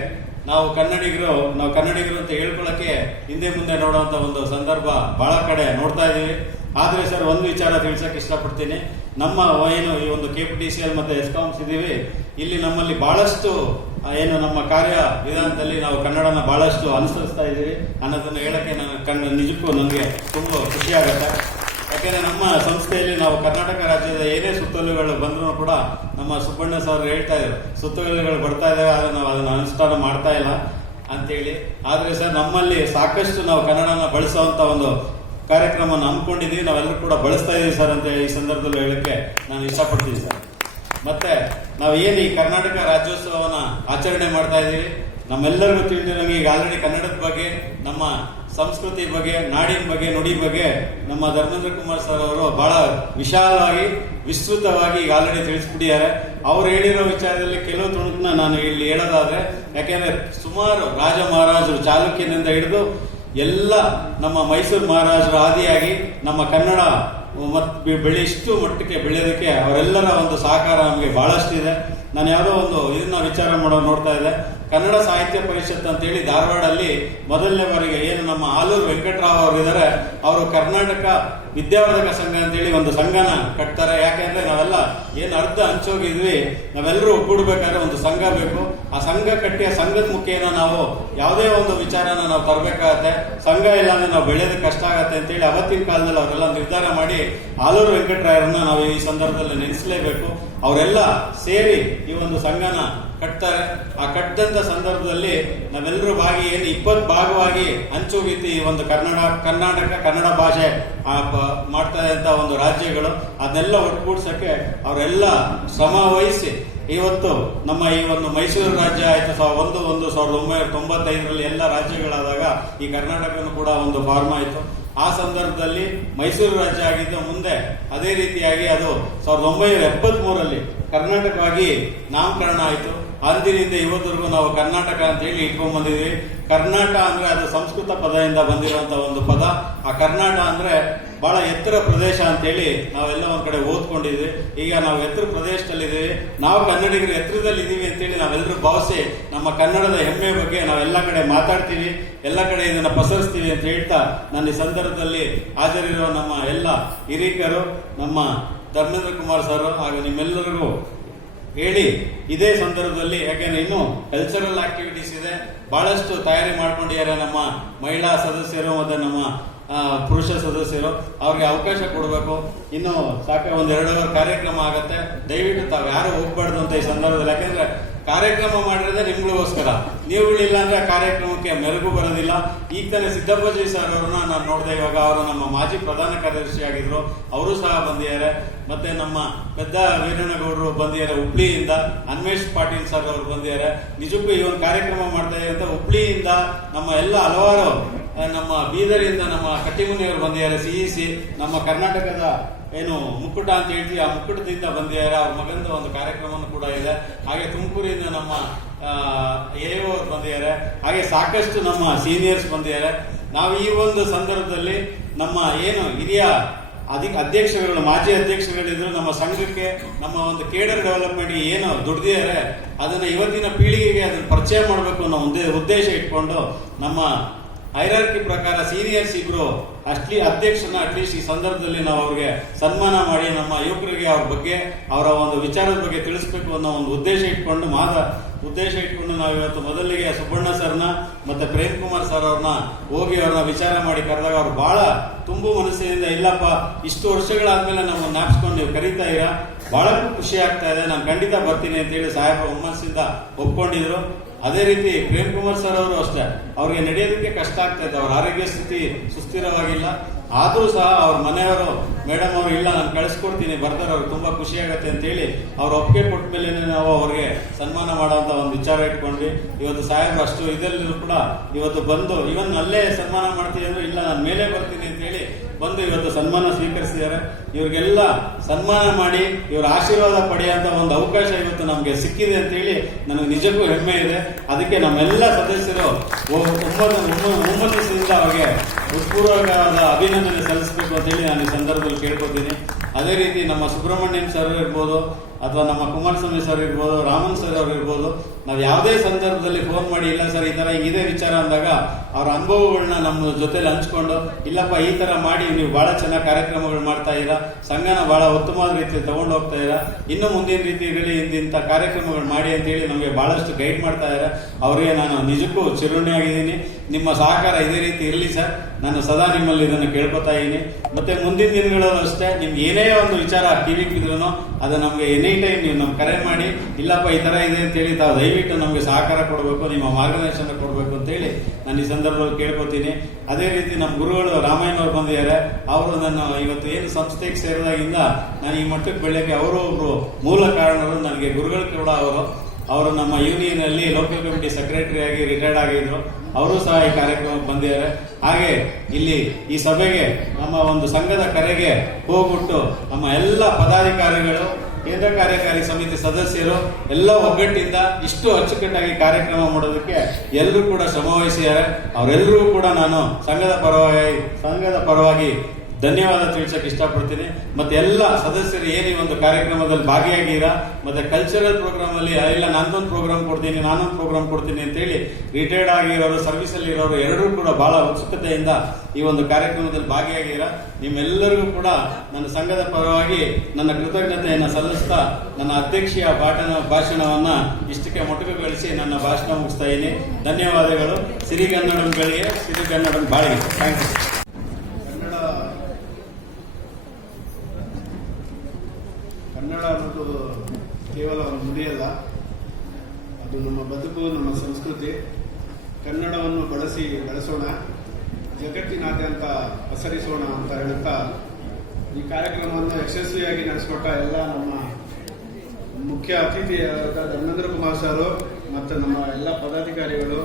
ನಾವು ಕನ್ನಡಿಗರು ಅಂತ ಹೇಳ್ಕೊಳ್ಳಕ್ಕೆ ಹಿಂದೆ ಮುಂದೆ ನೋಡುವಂತ ಒಂದು ಸಂದರ್ಭ ಬಹಳ ಕಡೆ ನೋಡ್ತಾ ಇದೀವಿ. ಆದ್ರೆ ಸರ್ ಒಂದು ವಿಚಾರ ತಿಳಿಸಕ್ಕೆ ಇಷ್ಟಪಡ್ತೀನಿ. ನಮ್ಮ ಏನು ಈ ಒಂದು KPTCL ಮತ್ತೆ ಎಸ್ಕಾಮ್ಸ್ ಇದೀವಿ, ಇಲ್ಲಿ ನಮ್ಮಲ್ಲಿ ಬಹಳಷ್ಟು ಏನು ನಮ್ಮ ಕಾರ್ಯ ವಿಧಾನದಲ್ಲಿ ನಾವು ಕನ್ನಡನ ಬಹಳಷ್ಟು ಅನುಸರಿಸ್ತಾ ಇದ್ದೀವಿ ಅನ್ನೋದನ್ನ ಹೇಳಕ್ಕೆ ನಿಜಕ್ಕೂ ನನಗೆ ತುಂಬಾ ಖುಷಿ ಆಗುತ್ತೆ. ಯಾಕೆಂದ್ರೆ ನಮ್ಮ ಸಂಸ್ಥೆಯಲ್ಲಿ ನಾವು ಕರ್ನಾಟಕ ರಾಜ್ಯದ ಏನೇ ಸುತ್ತೋಲೆಗಳು ಬಂದರೂ ಕೂಡ ನಮ್ಮ ಸುಬ್ಬಣ್ಣ ಸರ್ ಹೇಳ್ತಾ ಇದ್ರು ಸುತ್ತೋಲೆಗಳು ಬರ್ತಾ ಇದಾವೆ, ಆದ್ರೆ ನಾವು ಅದನ್ನ ಅನುಷ್ಠಾನ ಮಾಡ್ತಾ ಇಲ್ಲ ಅಂತೇಳಿ. ಆದ್ರೆ ಸರ್ ನಮ್ಮಲ್ಲಿ ಸಾಕಷ್ಟು ನಾವು ಕನ್ನಡನ ಬಳಸುವಂತ ಒಂದು ಕಾರ್ಯಕ್ರಮ ಹಮ್ಮಿಕೊಂಡಿದ್ದೀವಿ, ನಾವೆಲ್ಲರೂ ಕೂಡ ಬಳಸ್ತಾ ಇದೀವಿ ಸರ್ ಅಂತ ಈ ಸಂದರ್ಭದಲ್ಲಿ ಹೇಳಕ್ಕೆ ನಾನು ಇಷ್ಟಪಡ್ತೀನಿ ಸರ್. ಮತ್ತೆ ನಾವು ಏನು ಈ ಕರ್ನಾಟಕ ರಾಜ್ಯೋತ್ಸವನ ಆಚರಣೆ ಮಾಡ್ತಾ ಇದ್ದೀವಿ, ನಮ್ಮೆಲ್ಲರಿಗೂ ತಿಳಿದಿರಂಗೆ ಈಗ ಆಲ್ರೆಡಿ ಕನ್ನಡದ ಬಗ್ಗೆ, ನಮ್ಮ ಸಂಸ್ಕೃತಿ ಬಗ್ಗೆ, ನಾಡಿನ ಬಗ್ಗೆ, ನುಡಿ ಬಗ್ಗೆ ನಮ್ಮ ಧರ್ಮೇಂದ್ರ ಕುಮಾರ್ ಸರ್ ಅವರು ಬಹಳ ವಿಶಾಲವಾಗಿ ವಿಸ್ತೃತವಾಗಿ ಈಗ ಆಲ್ರೆಡಿ ತಿಳಿಸ್ಬಿಟ್ಟಿದ್ದಾರೆ. ಅವ್ರು ಹೇಳಿರೋ ವಿಚಾರದಲ್ಲಿ ಕೆಲವು ತುಣುಕನ್ನ ನಾನು ಇಲ್ಲಿ ಹೇಳೋದಾದ್ರೆ, ಯಾಕೆಂದ್ರೆ ಸುಮಾರು ರಾಜ ಮಹಾರಾಜರು ಚಾಲುಕ್ಯನಿಂದ ಹಿಡಿದು ಎಲ್ಲ ನಮ್ಮ ಮೈಸೂರು ಮಹಾರಾಜರ ಆದಿಯಾಗಿ ನಮ್ಮ ಕನ್ನಡ ಇಷ್ಟು ಮಟ್ಟಕ್ಕೆ ಬೆಳೆಯೋದಕ್ಕೆ ಅವರೆಲ್ಲರ ಒಂದು ಸಹಕಾರ ನಮಗೆ ಬಹಳಷ್ಟು ಇದೆ. ನಾನು ಯಾವುದೋ ಒಂದು ಇದನ್ನ ವಿಚಾರ ನೋಡ್ತಾ ಇದ್ದೆ, ಕನ್ನಡ ಸಾಹಿತ್ಯ ಪರಿಷತ್ ಅಂತ ಹೇಳಿ ಧಾರವಾಡಲ್ಲಿ ಮೊದಲನೇ ಬಾರಿಗೆ ಏನು ನಮ್ಮ ಆಲೂರು ವೆಂಕಟರಾವ್ ಅವರು ಇದ್ದಾರೆ, ಅವರು ಕರ್ನಾಟಕ ವಿದ್ಯಾವರ್ಧಕ ಸಂಘ ಅಂತೇಳಿ ಒಂದು ಸಂಘನ ಕಟ್ತಾರೆ. ಯಾಕೆಂದ್ರೆ ನಾವೆಲ್ಲ ಏನು ಅರ್ಧ ಹಂಚೋಗಿದ್ವಿ, ನಾವೆಲ್ಲರೂ ಒಗ್ಗೂಡ್ಬೇಕಾದ್ರೆ ಒಂದು ಸಂಘ ಬೇಕು. ಆ ಸಂಘ ಕಟ್ಟಿ ಆ ಸಂಘದ ಮುಖೇನ ನಾವು ಯಾವುದೇ ಒಂದು ವಿಚಾರನ ನಾವು ತರಬೇಕಾಗತ್ತೆ. ಸಂಘ ಇಲ್ಲ ಅಂದ್ರೆ ನಾವು ಬೆಳೆಯೋದಕ್ಕೆ ಕಷ್ಟ ಆಗತ್ತೆ ಅಂತೇಳಿ ಅವತ್ತಿನ ಕಾಲದಲ್ಲಿ ಅವರೆಲ್ಲ ನಿರ್ಧಾರ ಮಾಡಿ ಆಲೂರು ವೆಂಕಟರಾಯರನ್ನ ನಾವು ಈ ಸಂದರ್ಭದಲ್ಲಿ ನೆನೆಸಲೇಬೇಕು. ಅವರೆಲ್ಲ ಸೇರಿ ಈ ಒಂದು ಸಂಘನ ಕಟ್ತಾರೆ. ಆ ಕಟ್ಟದಂತ ಸಂದರ್ಭದಲ್ಲಿ ನಾವೆಲ್ಲರೂ ಏನು 20 ಭಾಗವಾಗಿ ಹಂಚೋಗಿತ್ತು ಈ ಒಂದು ಕರ್ನಾಟಕ ಕನ್ನಡ ಭಾಷೆ ಮಾಡ್ತಾ ಇದ್ದಂತ ಒಂದು ರಾಜ್ಯಗಳು, ಅದನ್ನೆಲ್ಲ ಒಟ್ಟುಗೂಡ್ಸಕ್ಕೆ ಅವರೆಲ್ಲ ಶ್ರಮ ವಹಿಸಿ ಇವತ್ತು ನಮ್ಮ ಈ ಒಂದು ಮೈಸೂರು ರಾಜ್ಯ ಆಯ್ತು 1995 ಎಲ್ಲ ರಾಜ್ಯಗಳಾದಾಗ ಈ ಕರ್ನಾಟಕನು ಕೂಡ ಒಂದು ಫಾರ್ಮ್ ಆಯಿತು. ಆ ಸಂದರ್ಭದಲ್ಲಿ ಮೈಸೂರು ರಾಜ್ಯ ಆಗಿದ್ದು ಮುಂದೆ ಅದೇ ರೀತಿಯಾಗಿ ಅದು 1973 ಕರ್ನಾಟಕವಾಗಿ ನಾಮಕರಣ ಆಯಿತು. ಅಂದಿನಿಂದ ಇವತ್ತರೆಗೂ ನಾವು ಕರ್ನಾಟಕ ಅಂತ ಹೇಳಿ ಇಟ್ಕೊಂಡ್ ಬಂದಿದ್ವಿ. ಕರ್ನಾಟಕ ಅಂದ್ರೆ ಅದು ಸಂಸ್ಕೃತ ಪದದಿಂದ ಬಂದಿರುವಂತ ಒಂದು ಪದ. ಆ ಕರ್ನಾಟಕ ಅಂದ್ರೆ ಬಹಳ ಎತ್ತರ ಪ್ರದೇಶ ಅಂತ ಹೇಳಿ ನಾವೆಲ್ಲ ಒಂದ್ ಕಡೆ ಓದ್ಕೊಂಡಿದ್ವಿ. ಈಗ ನಾವು ಎತ್ತರ ಪ್ರದೇಶದಲ್ಲಿದ್ದೀವಿ, ನಾವು ಕನ್ನಡಿಗರು ಎತ್ತರದಲ್ಲಿ ಇದೀವಿ ಅಂತೇಳಿ ನಾವೆಲ್ಲರೂ ಭಾವಿಸಿ ನಮ್ಮ ಕನ್ನಡದ ಹೆಮ್ಮೆ ಬಗ್ಗೆ ನಾವೆಲ್ಲ ಕಡೆ ಮಾತಾಡ್ತೀವಿ, ಎಲ್ಲ ಕಡೆ ಇದನ್ನ ಪಸರಿಸ್ತೀವಿ ಅಂತ ಹೇಳ್ತಾ ನಾನು ಈ ಸಂದರ್ಭದಲ್ಲಿ ಹಾಜರಿರುವ ನಮ್ಮ ಎಲ್ಲ ಹಿರಿಕರು, ನಮ್ಮ ಧರ್ಮೇಂದ್ರ ಕುಮಾರ್ ಸರ್ ಹಾಗೂ ನಿಮ್ಮೆಲ್ಲರಿಗೂ ಹೇಳಿ ಇದೇ ಸಂದರ್ಭದಲ್ಲಿ, ಯಾಕೆಂದ್ರೆ ಇನ್ನು ಕಲ್ಚರಲ್ ಆಕ್ಟಿವಿಟೀಸ್ ಇದೆ, ಬಹಳಷ್ಟು ತಯಾರಿ ಮಾಡ್ಕೊಂಡಿದ್ದಾರೆ ನಮ್ಮ ಮಹಿಳಾ ಸದಸ್ಯರು ಮತ್ತೆ ನಮ್ಮ ಪುರುಷ ಸದಸ್ಯರು, ಅವ್ರಿಗೆ ಅವಕಾಶ ಕೊಡಬೇಕು. ಇನ್ನು ಸಾಕ 1-2 ಅವರ್ ಕಾರ್ಯಕ್ರಮ ಆಗತ್ತೆ. ದಯವಿಟ್ಟು ತಾವು ಯಾರು ಹೋಗ್ಬಾರ್ದು ಅಂತ ಈ ಸಂದರ್ಭದಲ್ಲಿ, ಯಾಕಂದ್ರೆ ಕಾರ್ಯಕ್ರಮ ಮಾಡಿರೋದೇ ನಿಮ್ಗಳಿಗೋಸ್ಕರ, ನೀವುಗಳಿಲ್ಲ ಅಂದ್ರೆ ಕಾರ್ಯಕ್ರಮಕ್ಕೆ ಮೆರುಗು ಬರೋದಿಲ್ಲ. ಈಗ ತಾನೇ ಸಿದ್ದಪ್ಪಾಜಿ ಸರ್ ಅವ್ರನ್ನ ನಾನು ನೋಡಿದೆ, ಇವಾಗ ಅವರು ನಮ್ಮ ಮಾಜಿ ಪ್ರಧಾನ ಕಾರ್ಯದರ್ಶಿ ಆಗಿದ್ರು, ಅವರು ಸಹ ಬಂದಿದ್ದಾರೆ. ಮತ್ತೆ ನಮ್ಮ ಪೆದ್ದ ವೀರಣ್ಣಗೌಡರು ಬಂದಿದ್ದಾರೆ ಹುಬ್ಳಿಯಿಂದ, ಅನ್ವೇಶ್ ಪಾಟೀಲ್ ಸರ್ ಅವರು ಬಂದಿದ್ದಾರೆ. ನಿಜಕ್ಕೂ ಈ ಒಂದು ಕಾರ್ಯಕ್ರಮ ಮಾಡ್ತಾ ಇದ್ದಾರೆ ಅಂತ ಹುಬ್ಳಿಯಿಂದ ನಮ್ಮ ಎಲ್ಲ ಹಲವಾರು, ನಮ್ಮ ಬೀದರಿಂದ ನಮ್ಮ ಕಟ್ಟಿಮುನಿಯವರು ಬಂದಿದ್ದಾರೆ, CEC ನಮ್ಮ ಕರ್ನಾಟಕದ ಏನು ಮುಕ್ಕುಟ ಅಂತ ಹೇಳ್ತೀವಿ ಆ ಮುಕ್ಕುಟದಿಂದ ಬಂದಿದ್ದಾರೆ, ಅವ್ರ ಮಗಂದು ಒಂದು ಕಾರ್ಯಕ್ರಮನೂ ಕೂಡ ಇದೆ. ಹಾಗೆ ತುಮಕೂರಿಂದ ನಮ್ಮ AO ಅವರು ಬಂದಿದ್ದಾರೆ, ಹಾಗೆ ಸಾಕಷ್ಟು ನಮ್ಮ ಸೀನಿಯರ್ಸ್ ಬಂದಿದ್ದಾರೆ. ನಾವು ಈ ಒಂದು ಸಂದರ್ಭದಲ್ಲಿ ನಮ್ಮ ಏನು ಹಿರಿಯ ಅಧ್ಯಕ್ಷರುಗಳು, ಮಾಜಿ ಅಧ್ಯಕ್ಷರುಗಳಿದ್ರು ನಮ್ಮ ಸಂಘಕ್ಕೆ, ನಮ್ಮ ಒಂದು ಕೇಡರ್ ಡೆವಲಪ್ಮೆಂಟ್ಗೆ ಏನು ದುಡ್ದಿದ್ದಾರೆ ಅದನ್ನ ಇವತ್ತಿನ ಪೀಳಿಗೆಗೆ ಅದನ್ನ ಪರಿಚಯ ಮಾಡಬೇಕು ಅನ್ನೋ ಉದ್ದೇಶ ಇಟ್ಕೊಂಡು ನಮ್ಮ ಹೈರಾರ್ಕಿ ಪ್ರಕಾರ ಸೀನಿಯರ್ಸ್ ಇಬ್ರು ಅಧ್ಯಕ್ಷರನ್ನ ಅಟ್ಲೀಸ್ಟ್ ಈ ಸಂದರ್ಭದಲ್ಲಿ ನಾವು ಅವ್ರಿಗೆ ಸನ್ಮಾನ ಮಾಡಿ ನಮ್ಮ ಯುವಕರಿಗೆ ಅವ್ರ ಬಗ್ಗೆ, ಅವರ ಒಂದು ವಿಚಾರದ ಬಗ್ಗೆ ತಿಳಿಸ್ಬೇಕು ಅನ್ನೋ ಒಂದು ಉದ್ದೇಶ ಇಟ್ಕೊಂಡು ನಾವು ಇವತ್ತು ಮೊದಲಿಗೆ ಸುಬ್ಬಣ್ಣ ಸರ್ನ ಮತ್ತೆ ಪ್ರೇಮ್ ಕುಮಾರ್ ಸರ್ ಅವ್ರನ್ನ ಹೋಗಿ ಅವ್ರನ್ನ ವಿಚಾರ ಮಾಡಿ ಕರೆದಾಗ ಅವ್ರು ಬಹಳ ತುಂಬು ಮನಸ್ಸಿನಿಂದ, ಇಲ್ಲಪ್ಪ ಇಷ್ಟು ವರ್ಷಗಳಾದ್ಮೇಲೆ ನಮ್ಮ ಜ್ಞಾಪಿಸ್ಕೊಂಡು ನೀವು ಕರೀತಾ ಇರಾ, ಬಹಳ ಖುಷಿ ಆಗ್ತಾ ಇದೆ, ನಾನು ಖಂಡಿತ ಬರ್ತೀನಿ ಅಂತ ಹೇಳಿ ಸಾಹೇಬ ಹುಮ್ಮಸ್ಸಿಂದ ಒಪ್ಕೊಂಡಿದ್ರು. ಅದೇ ರೀತಿ ಪ್ರೇಮ್ ಕುಮಾರ್ ಸರ್ ಅವರು ಅಷ್ಟೇ, ಅವ್ರಿಗೆ ನಡೆಯೋದಕ್ಕೆ ಕಷ್ಟ ಆಗ್ತಾ ಇದೆ, ಅವ್ರ ಆರೋಗ್ಯ ಸ್ಥಿತಿ ಸುಸ್ಥಿರವಾಗಿಲ್ಲ. ಆದರೂ ಸಹ ಅವ್ರ ಮನೆಯವರು ಮೇಡಮ್ ಅವರು ಇಲ್ಲ ನಾನು ಕಳಿಸ್ಕೊಡ್ತೀನಿ ಬರ್ತಾರೆ, ಅವ್ರಿಗೆ ತುಂಬಾ ಖುಷಿ ಆಗುತ್ತೆ ಅಂತ ಹೇಳಿ ಅವ್ರ ಒಪ್ಪಿಗೆ ಕೊಟ್ಟ ಮೇಲೆ ನಾವು ಅವ್ರಿಗೆ ಸನ್ಮಾನ ಮಾಡುವಂತ ಒಂದು ವಿಚಾರ ಇಟ್ಕೊಂಡ್ವಿ. ಇವತ್ತು ಸಾಹೇಬ್ರು ಅಷ್ಟು ಇದರಲ್ಲೂ ಕೂಡ ಇವತ್ತು ಬಂದು ಇವನ್ ಅಲ್ಲೇ ಸನ್ಮಾನ ಮಾಡ್ತೀವಿ ಅಂದ್ರೆ ಇಲ್ಲ ನಾನು ಮೇಲೆ ಬರ್ತೀನಿ ಅಂತ ಹೇಳಿ ಬಂದು ಇವತ್ತು ಸನ್ಮಾನ ಸ್ವೀಕರಿಸಿದ್ದಾರೆ. ಇವ್ರಿಗೆಲ್ಲ ಸನ್ಮಾನ ಮಾಡಿ ಇವರ ಆಶೀರ್ವಾದ ಪಡೆಯುವಂತ ಒಂದು ಅವಕಾಶ ಇವತ್ತು ನಮ್ಗೆ ಸಿಕ್ಕಿದೆ ಅಂತ ಹೇಳಿ ನನಗೆ ನಿಜಕ್ಕೂ ಹೆಮ್ಮೆ ಇದೆ. ಅದಕ್ಕೆ ನಮ್ಮೆಲ್ಲ ಸದಸ್ಯರು ಹುಮ್ಮಸ್ಸಿಂದ ಅವ್ರಿಗೆ ಹೃತ್ಪೂರ್ವಕವಾದ ಅಭಿನಂದನೆ ಸಲ್ಲಿಸಬೇಕು ಅಂತ ಹೇಳಿ ನಾನು ಈ ಸಂದರ್ಭದಲ್ಲಿ ಕೇಳ್ಕೊತೀನಿ. ಅದೇ ರೀತಿ ನಮ್ಮ ಸುಬ್ರಹ್ಮಣ್ಯಂ ಸರ್ ಇರ್ಬೋದು ಅಥವಾ ನಮ್ಮ ಕುಮಾರಸ್ವಾಮಿ ಸರ್ ಇರ್ಬೋದು, ರಾಮನ್ ಸರ್ ಅವ್ರು ಇರ್ಬೋದು, ನಾವು ಯಾವುದೇ ಸಂದರ್ಭದಲ್ಲಿ ಫೋನ್ ಮಾಡಿ ಇಲ್ಲ ಸರ್ ಈ ತರ ಹಿಂಗಿದೆ ವಿಚಾರ ಅಂದಾಗ ಅವ್ರ ಅನುಭವಗಳನ್ನ ನಮ್ಮ ಜೊತೆಲಿ ಹಂಚ್ಕೊಂಡು ಇಲ್ಲಪ್ಪ ಈ ತರ ಮಾಡಿ ನೀವು ಬಹಳ ಚೆನ್ನಾಗಿ ಕಾರ್ಯಕ್ರಮಗಳು ಮಾಡ್ತಾ ಇದ್ದೀರಾ, ಸಂಘನ ಬಹಳ ಉತ್ತಮವಾದ ರೀತಿಯಲ್ಲಿ ತಗೊಂಡು ಹೋಗ್ತಾ ಇದ್ದೀರಾ, ಇನ್ನು ಮುಂದಿನ ರೀತಿಯಲ್ಲಿ ಇಂಥ ಕಾರ್ಯಕ್ರಮಗಳು ಮಾಡಿ ಅಂತ ಹೇಳಿ ನಮಗೆ ಬಹಳಷ್ಟು ಗೈಡ್ ಮಾಡ್ತಾ ಇದ್ದಾರೆ. ಅವರಿಗೆ ನಾನು ನಿಜಕ್ಕೂ ಚಿರುಣಿಯಾಗಿದ್ದೀನಿ. ನಿಮ್ಮ ಸಹಕಾರ ಇದೇ ರೀತಿ ಇರಲಿ ಸರ್, ನಾನು ಸದಾ ನಿಮ್ಮಲ್ಲಿ ಇದನ್ನು ಕೇಳ್ಕೊತಾ ಇದ್ದೀನಿ. ಮತ್ತೆ ಮುಂದಿನ ದಿನಗಳಲ್ಲೂ ಅಷ್ಟೇ ನಿಮ್ಗೆ ಏನೇ ಒಂದು ವಿಚಾರ ಟಿವಿ ಇದ್ರೂ ಅದು ನಮಗೆ ಎನಿ ಟೈಮ್ ನೀವು ನಮ್ಗೆ ಕರೆ ಮಾಡಿ ಇಲ್ಲಪ್ಪ ಈ ತರ ಇದೆ ಅಂತ ಹೇಳಿ ತಾವು ದಯವಿಟ್ಟು ನಮಗೆ ಸಹಕಾರ ಕೊಡಬೇಕು, ನಿಮ್ಮ ಮಾರ್ಗದರ್ಶನ ಕೊಡಬೇಕು ಅಂತ ಹೇಳಿ ನಾನು ಈ ಸಂದರ್ಭದಲ್ಲಿ ಕೇಳ್ಕೊತೀನಿ. ಅದೇ ರೀತಿ ನಮ್ಮ ಗುರುಗಳು ರಾಮಾಯಣ ಅವರು ಬಂದಿದ್ದಾರೆ. ಅವರು ನನ್ನ ಇವತ್ತು ಏನು ಸಂಸ್ಥೆಗೆ ಸೇರಿದಾಗಿಂದ ನಾನು ಈ ಮಟ್ಟಕ್ಕೆ ಬೆಳೆಯಕ್ಕೆ ಅವರು ಒಬ್ರು ಮೂಲ ಕಾರಣರು. ನನಗೆ ಗುರುಗಳು ಕೂಡ ಅವರು ನಮ್ಮ ಯೂನಿಯನ್ ಅಲ್ಲಿ ಲೋಕಲ್ ಕಮಿಟಿ ಸೆಕ್ರೆಟರಿ ಆಗಿ ರಿಟೈರ್ಡ್ ಆಗಿದ್ರು. ಅವರು ಸಹ ಈ ಕಾರ್ಯಕ್ರಮಕ್ಕೆ ಬಂದಿದ್ದಾರೆ. ಹಾಗೆ ಇಲ್ಲಿ ಈ ಸಭೆಗೆ ನಮ್ಮ ಒಂದು ಸಂಘದ ಕರೆಗೆ ಹೋಗ್ಬಿಟ್ಟು ನಮ್ಮ ಎಲ್ಲ ಪದಾಧಿಕಾರಿಗಳು, ಕೇಂದ್ರ ಕಾರ್ಯಕಾರಿ ಸಮಿತಿ ಸದಸ್ಯರು ಎಲ್ಲ ಒಗ್ಗಟ್ಟಿಂದ ಇಷ್ಟು ಅಚ್ಚುಕಟ್ಟಾಗಿ ಕಾರ್ಯಕ್ರಮ ಮಾಡೋದಕ್ಕೆ ಎಲ್ಲರೂ ಕೂಡ ಶ್ರಮವಹಿಸಿದ್ದಾರೆ. ಅವರೆಲ್ಲರೂ ಕೂಡ ನಾನು ಸಂಘದ ಪರವಾಗಿ ಧನ್ಯವಾದ ತಿಳಿಸಕ್ಕೆ ಇಷ್ಟಪಡ್ತೀನಿ. ಮತ್ತೆ ಎಲ್ಲ ಸದಸ್ಯರು ಏನು ಈ ಒಂದು ಕಾರ್ಯಕ್ರಮದಲ್ಲಿ ಭಾಗಿಯಾಗಿರ, ಮತ್ತೆ ಕಲ್ಚರಲ್ ಪ್ರೋಗ್ರಾಮ್ ಅಲ್ಲಿ ಇಲ್ಲ ನಾನೊಂದು ಪ್ರೋಗ್ರಾಮ್ ಕೊಡ್ತೀನಿ ನಾನೊಂದು ಪ್ರೋಗ್ರಾಮ್ ಕೊಡ್ತೀನಿ ಅಂತ ಹೇಳಿ ರಿಟೈರ್ಡ್ ಆಗಿರೋರು, ಸರ್ವಿಸ್ ಅಲ್ಲಿ ಇರೋರು ಎಲ್ಲರೂ ಕೂಡ ಬಹಳ ಉತ್ಸುಕತೆಯಿಂದ ಈ ಒಂದು ಕಾರ್ಯಕ್ರಮದಲ್ಲಿ ಭಾಗಿಯಾಗಿರ ನಿಮ್ಮೆಲ್ಲರಿಗೂ ಕೂಡ ನನ್ನ ಸಂಘದ ಪರವಾಗಿ ನನ್ನ ಕೃತಜ್ಞತೆಯನ್ನು ಸಲ್ಲಿಸ್ತಾ ನನ್ನ ಅಧ್ಯಕ್ಷೀಯ ಭಾಷಣವನ್ನ ಇಷ್ಟಕ್ಕೆ ಮೊಟಕುಗೊಳಿಸಿ ನನ್ನ ಭಾಷಣ ಮುಗಿಸ್ತಾ ಇದ್ದೀನಿ. ಧನ್ಯವಾದಗಳು. ಸಿರಿಗನ್ನಡಂಗಳಿಗೆ ಸಿರಿಗನ್ನಡಂ ಬಾಳಿಗೆ. Thank you. ಕನ್ನಡ ಅನ್ನೋದು ಕೇವಲ ಒಂದು ನುಡಿಯಲ್ಲ, ಅದು ನಮ್ಮ ಬದುಕು, ನಮ್ಮ ಸಂಸ್ಕೃತಿ. ಕನ್ನಡವನ್ನು ಬಳಸೋಣ, ಜಗತ್ತಿನಾದ್ಯಂತ ಪಸರಿಸೋಣ ಅಂತ ಹೇಳುತ್ತಾ ಈ ಕಾರ್ಯಕ್ರಮವನ್ನು ಯಶಸ್ವಿಯಾಗಿ ನಡೆಸಿಕೊಟ್ಟ ಎಲ್ಲ ನಮ್ಮ ಮುಖ್ಯ ಅತಿಥಿಯಾದ ಧರ್ಮೇಂದ್ರ ಕುಮಾರ್ ಸರ್ ಮತ್ತು ನಮ್ಮ ಎಲ್ಲ ಪದಾಧಿಕಾರಿಗಳು,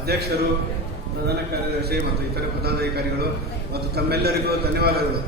ಅಧ್ಯಕ್ಷರು, ಪ್ರಧಾನ ಕಾರ್ಯದರ್ಶಿ ಮತ್ತು ಇತರ ಪದಾಧಿಕಾರಿಗಳು ಮತ್ತು ತಮ್ಮೆಲ್ಲರಿಗೂ ಧನ್ಯವಾದಗಳು.